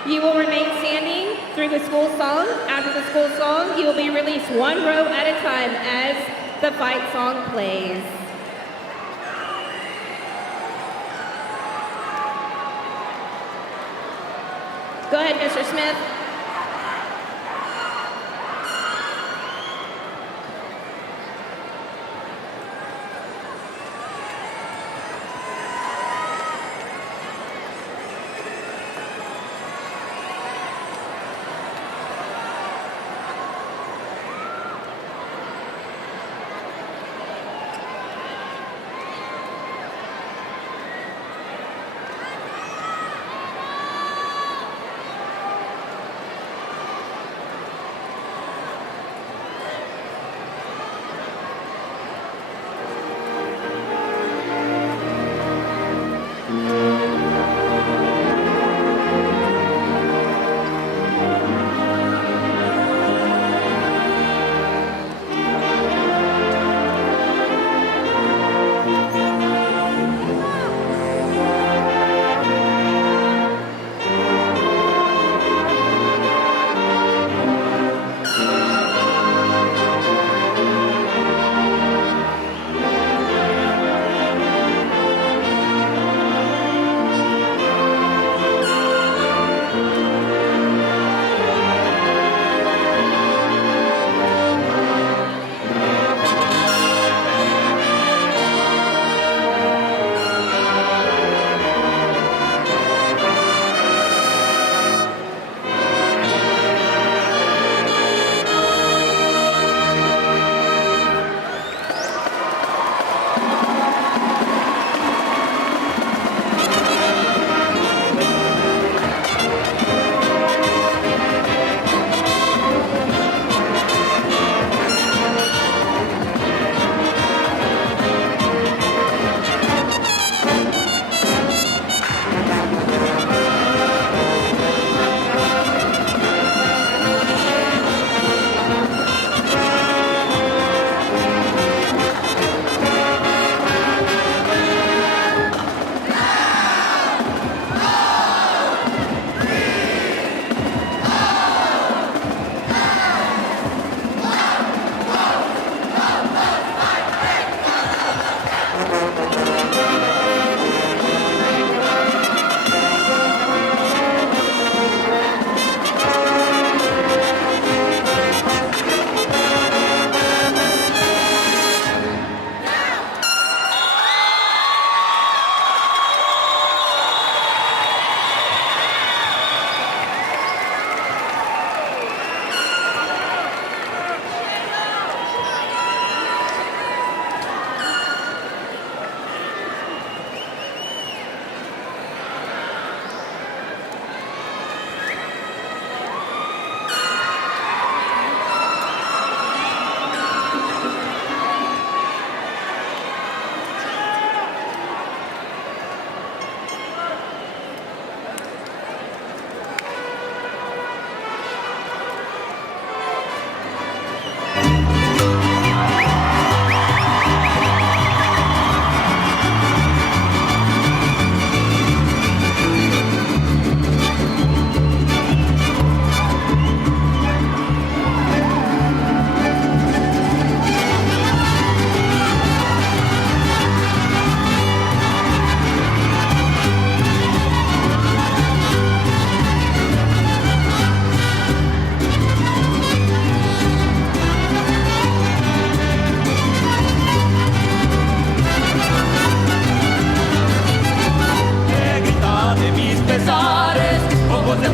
You will remain standing through the school song. After the school song, you will be released one row at a time as the fight song plays. Go ahead, Mr. Smith.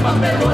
Papel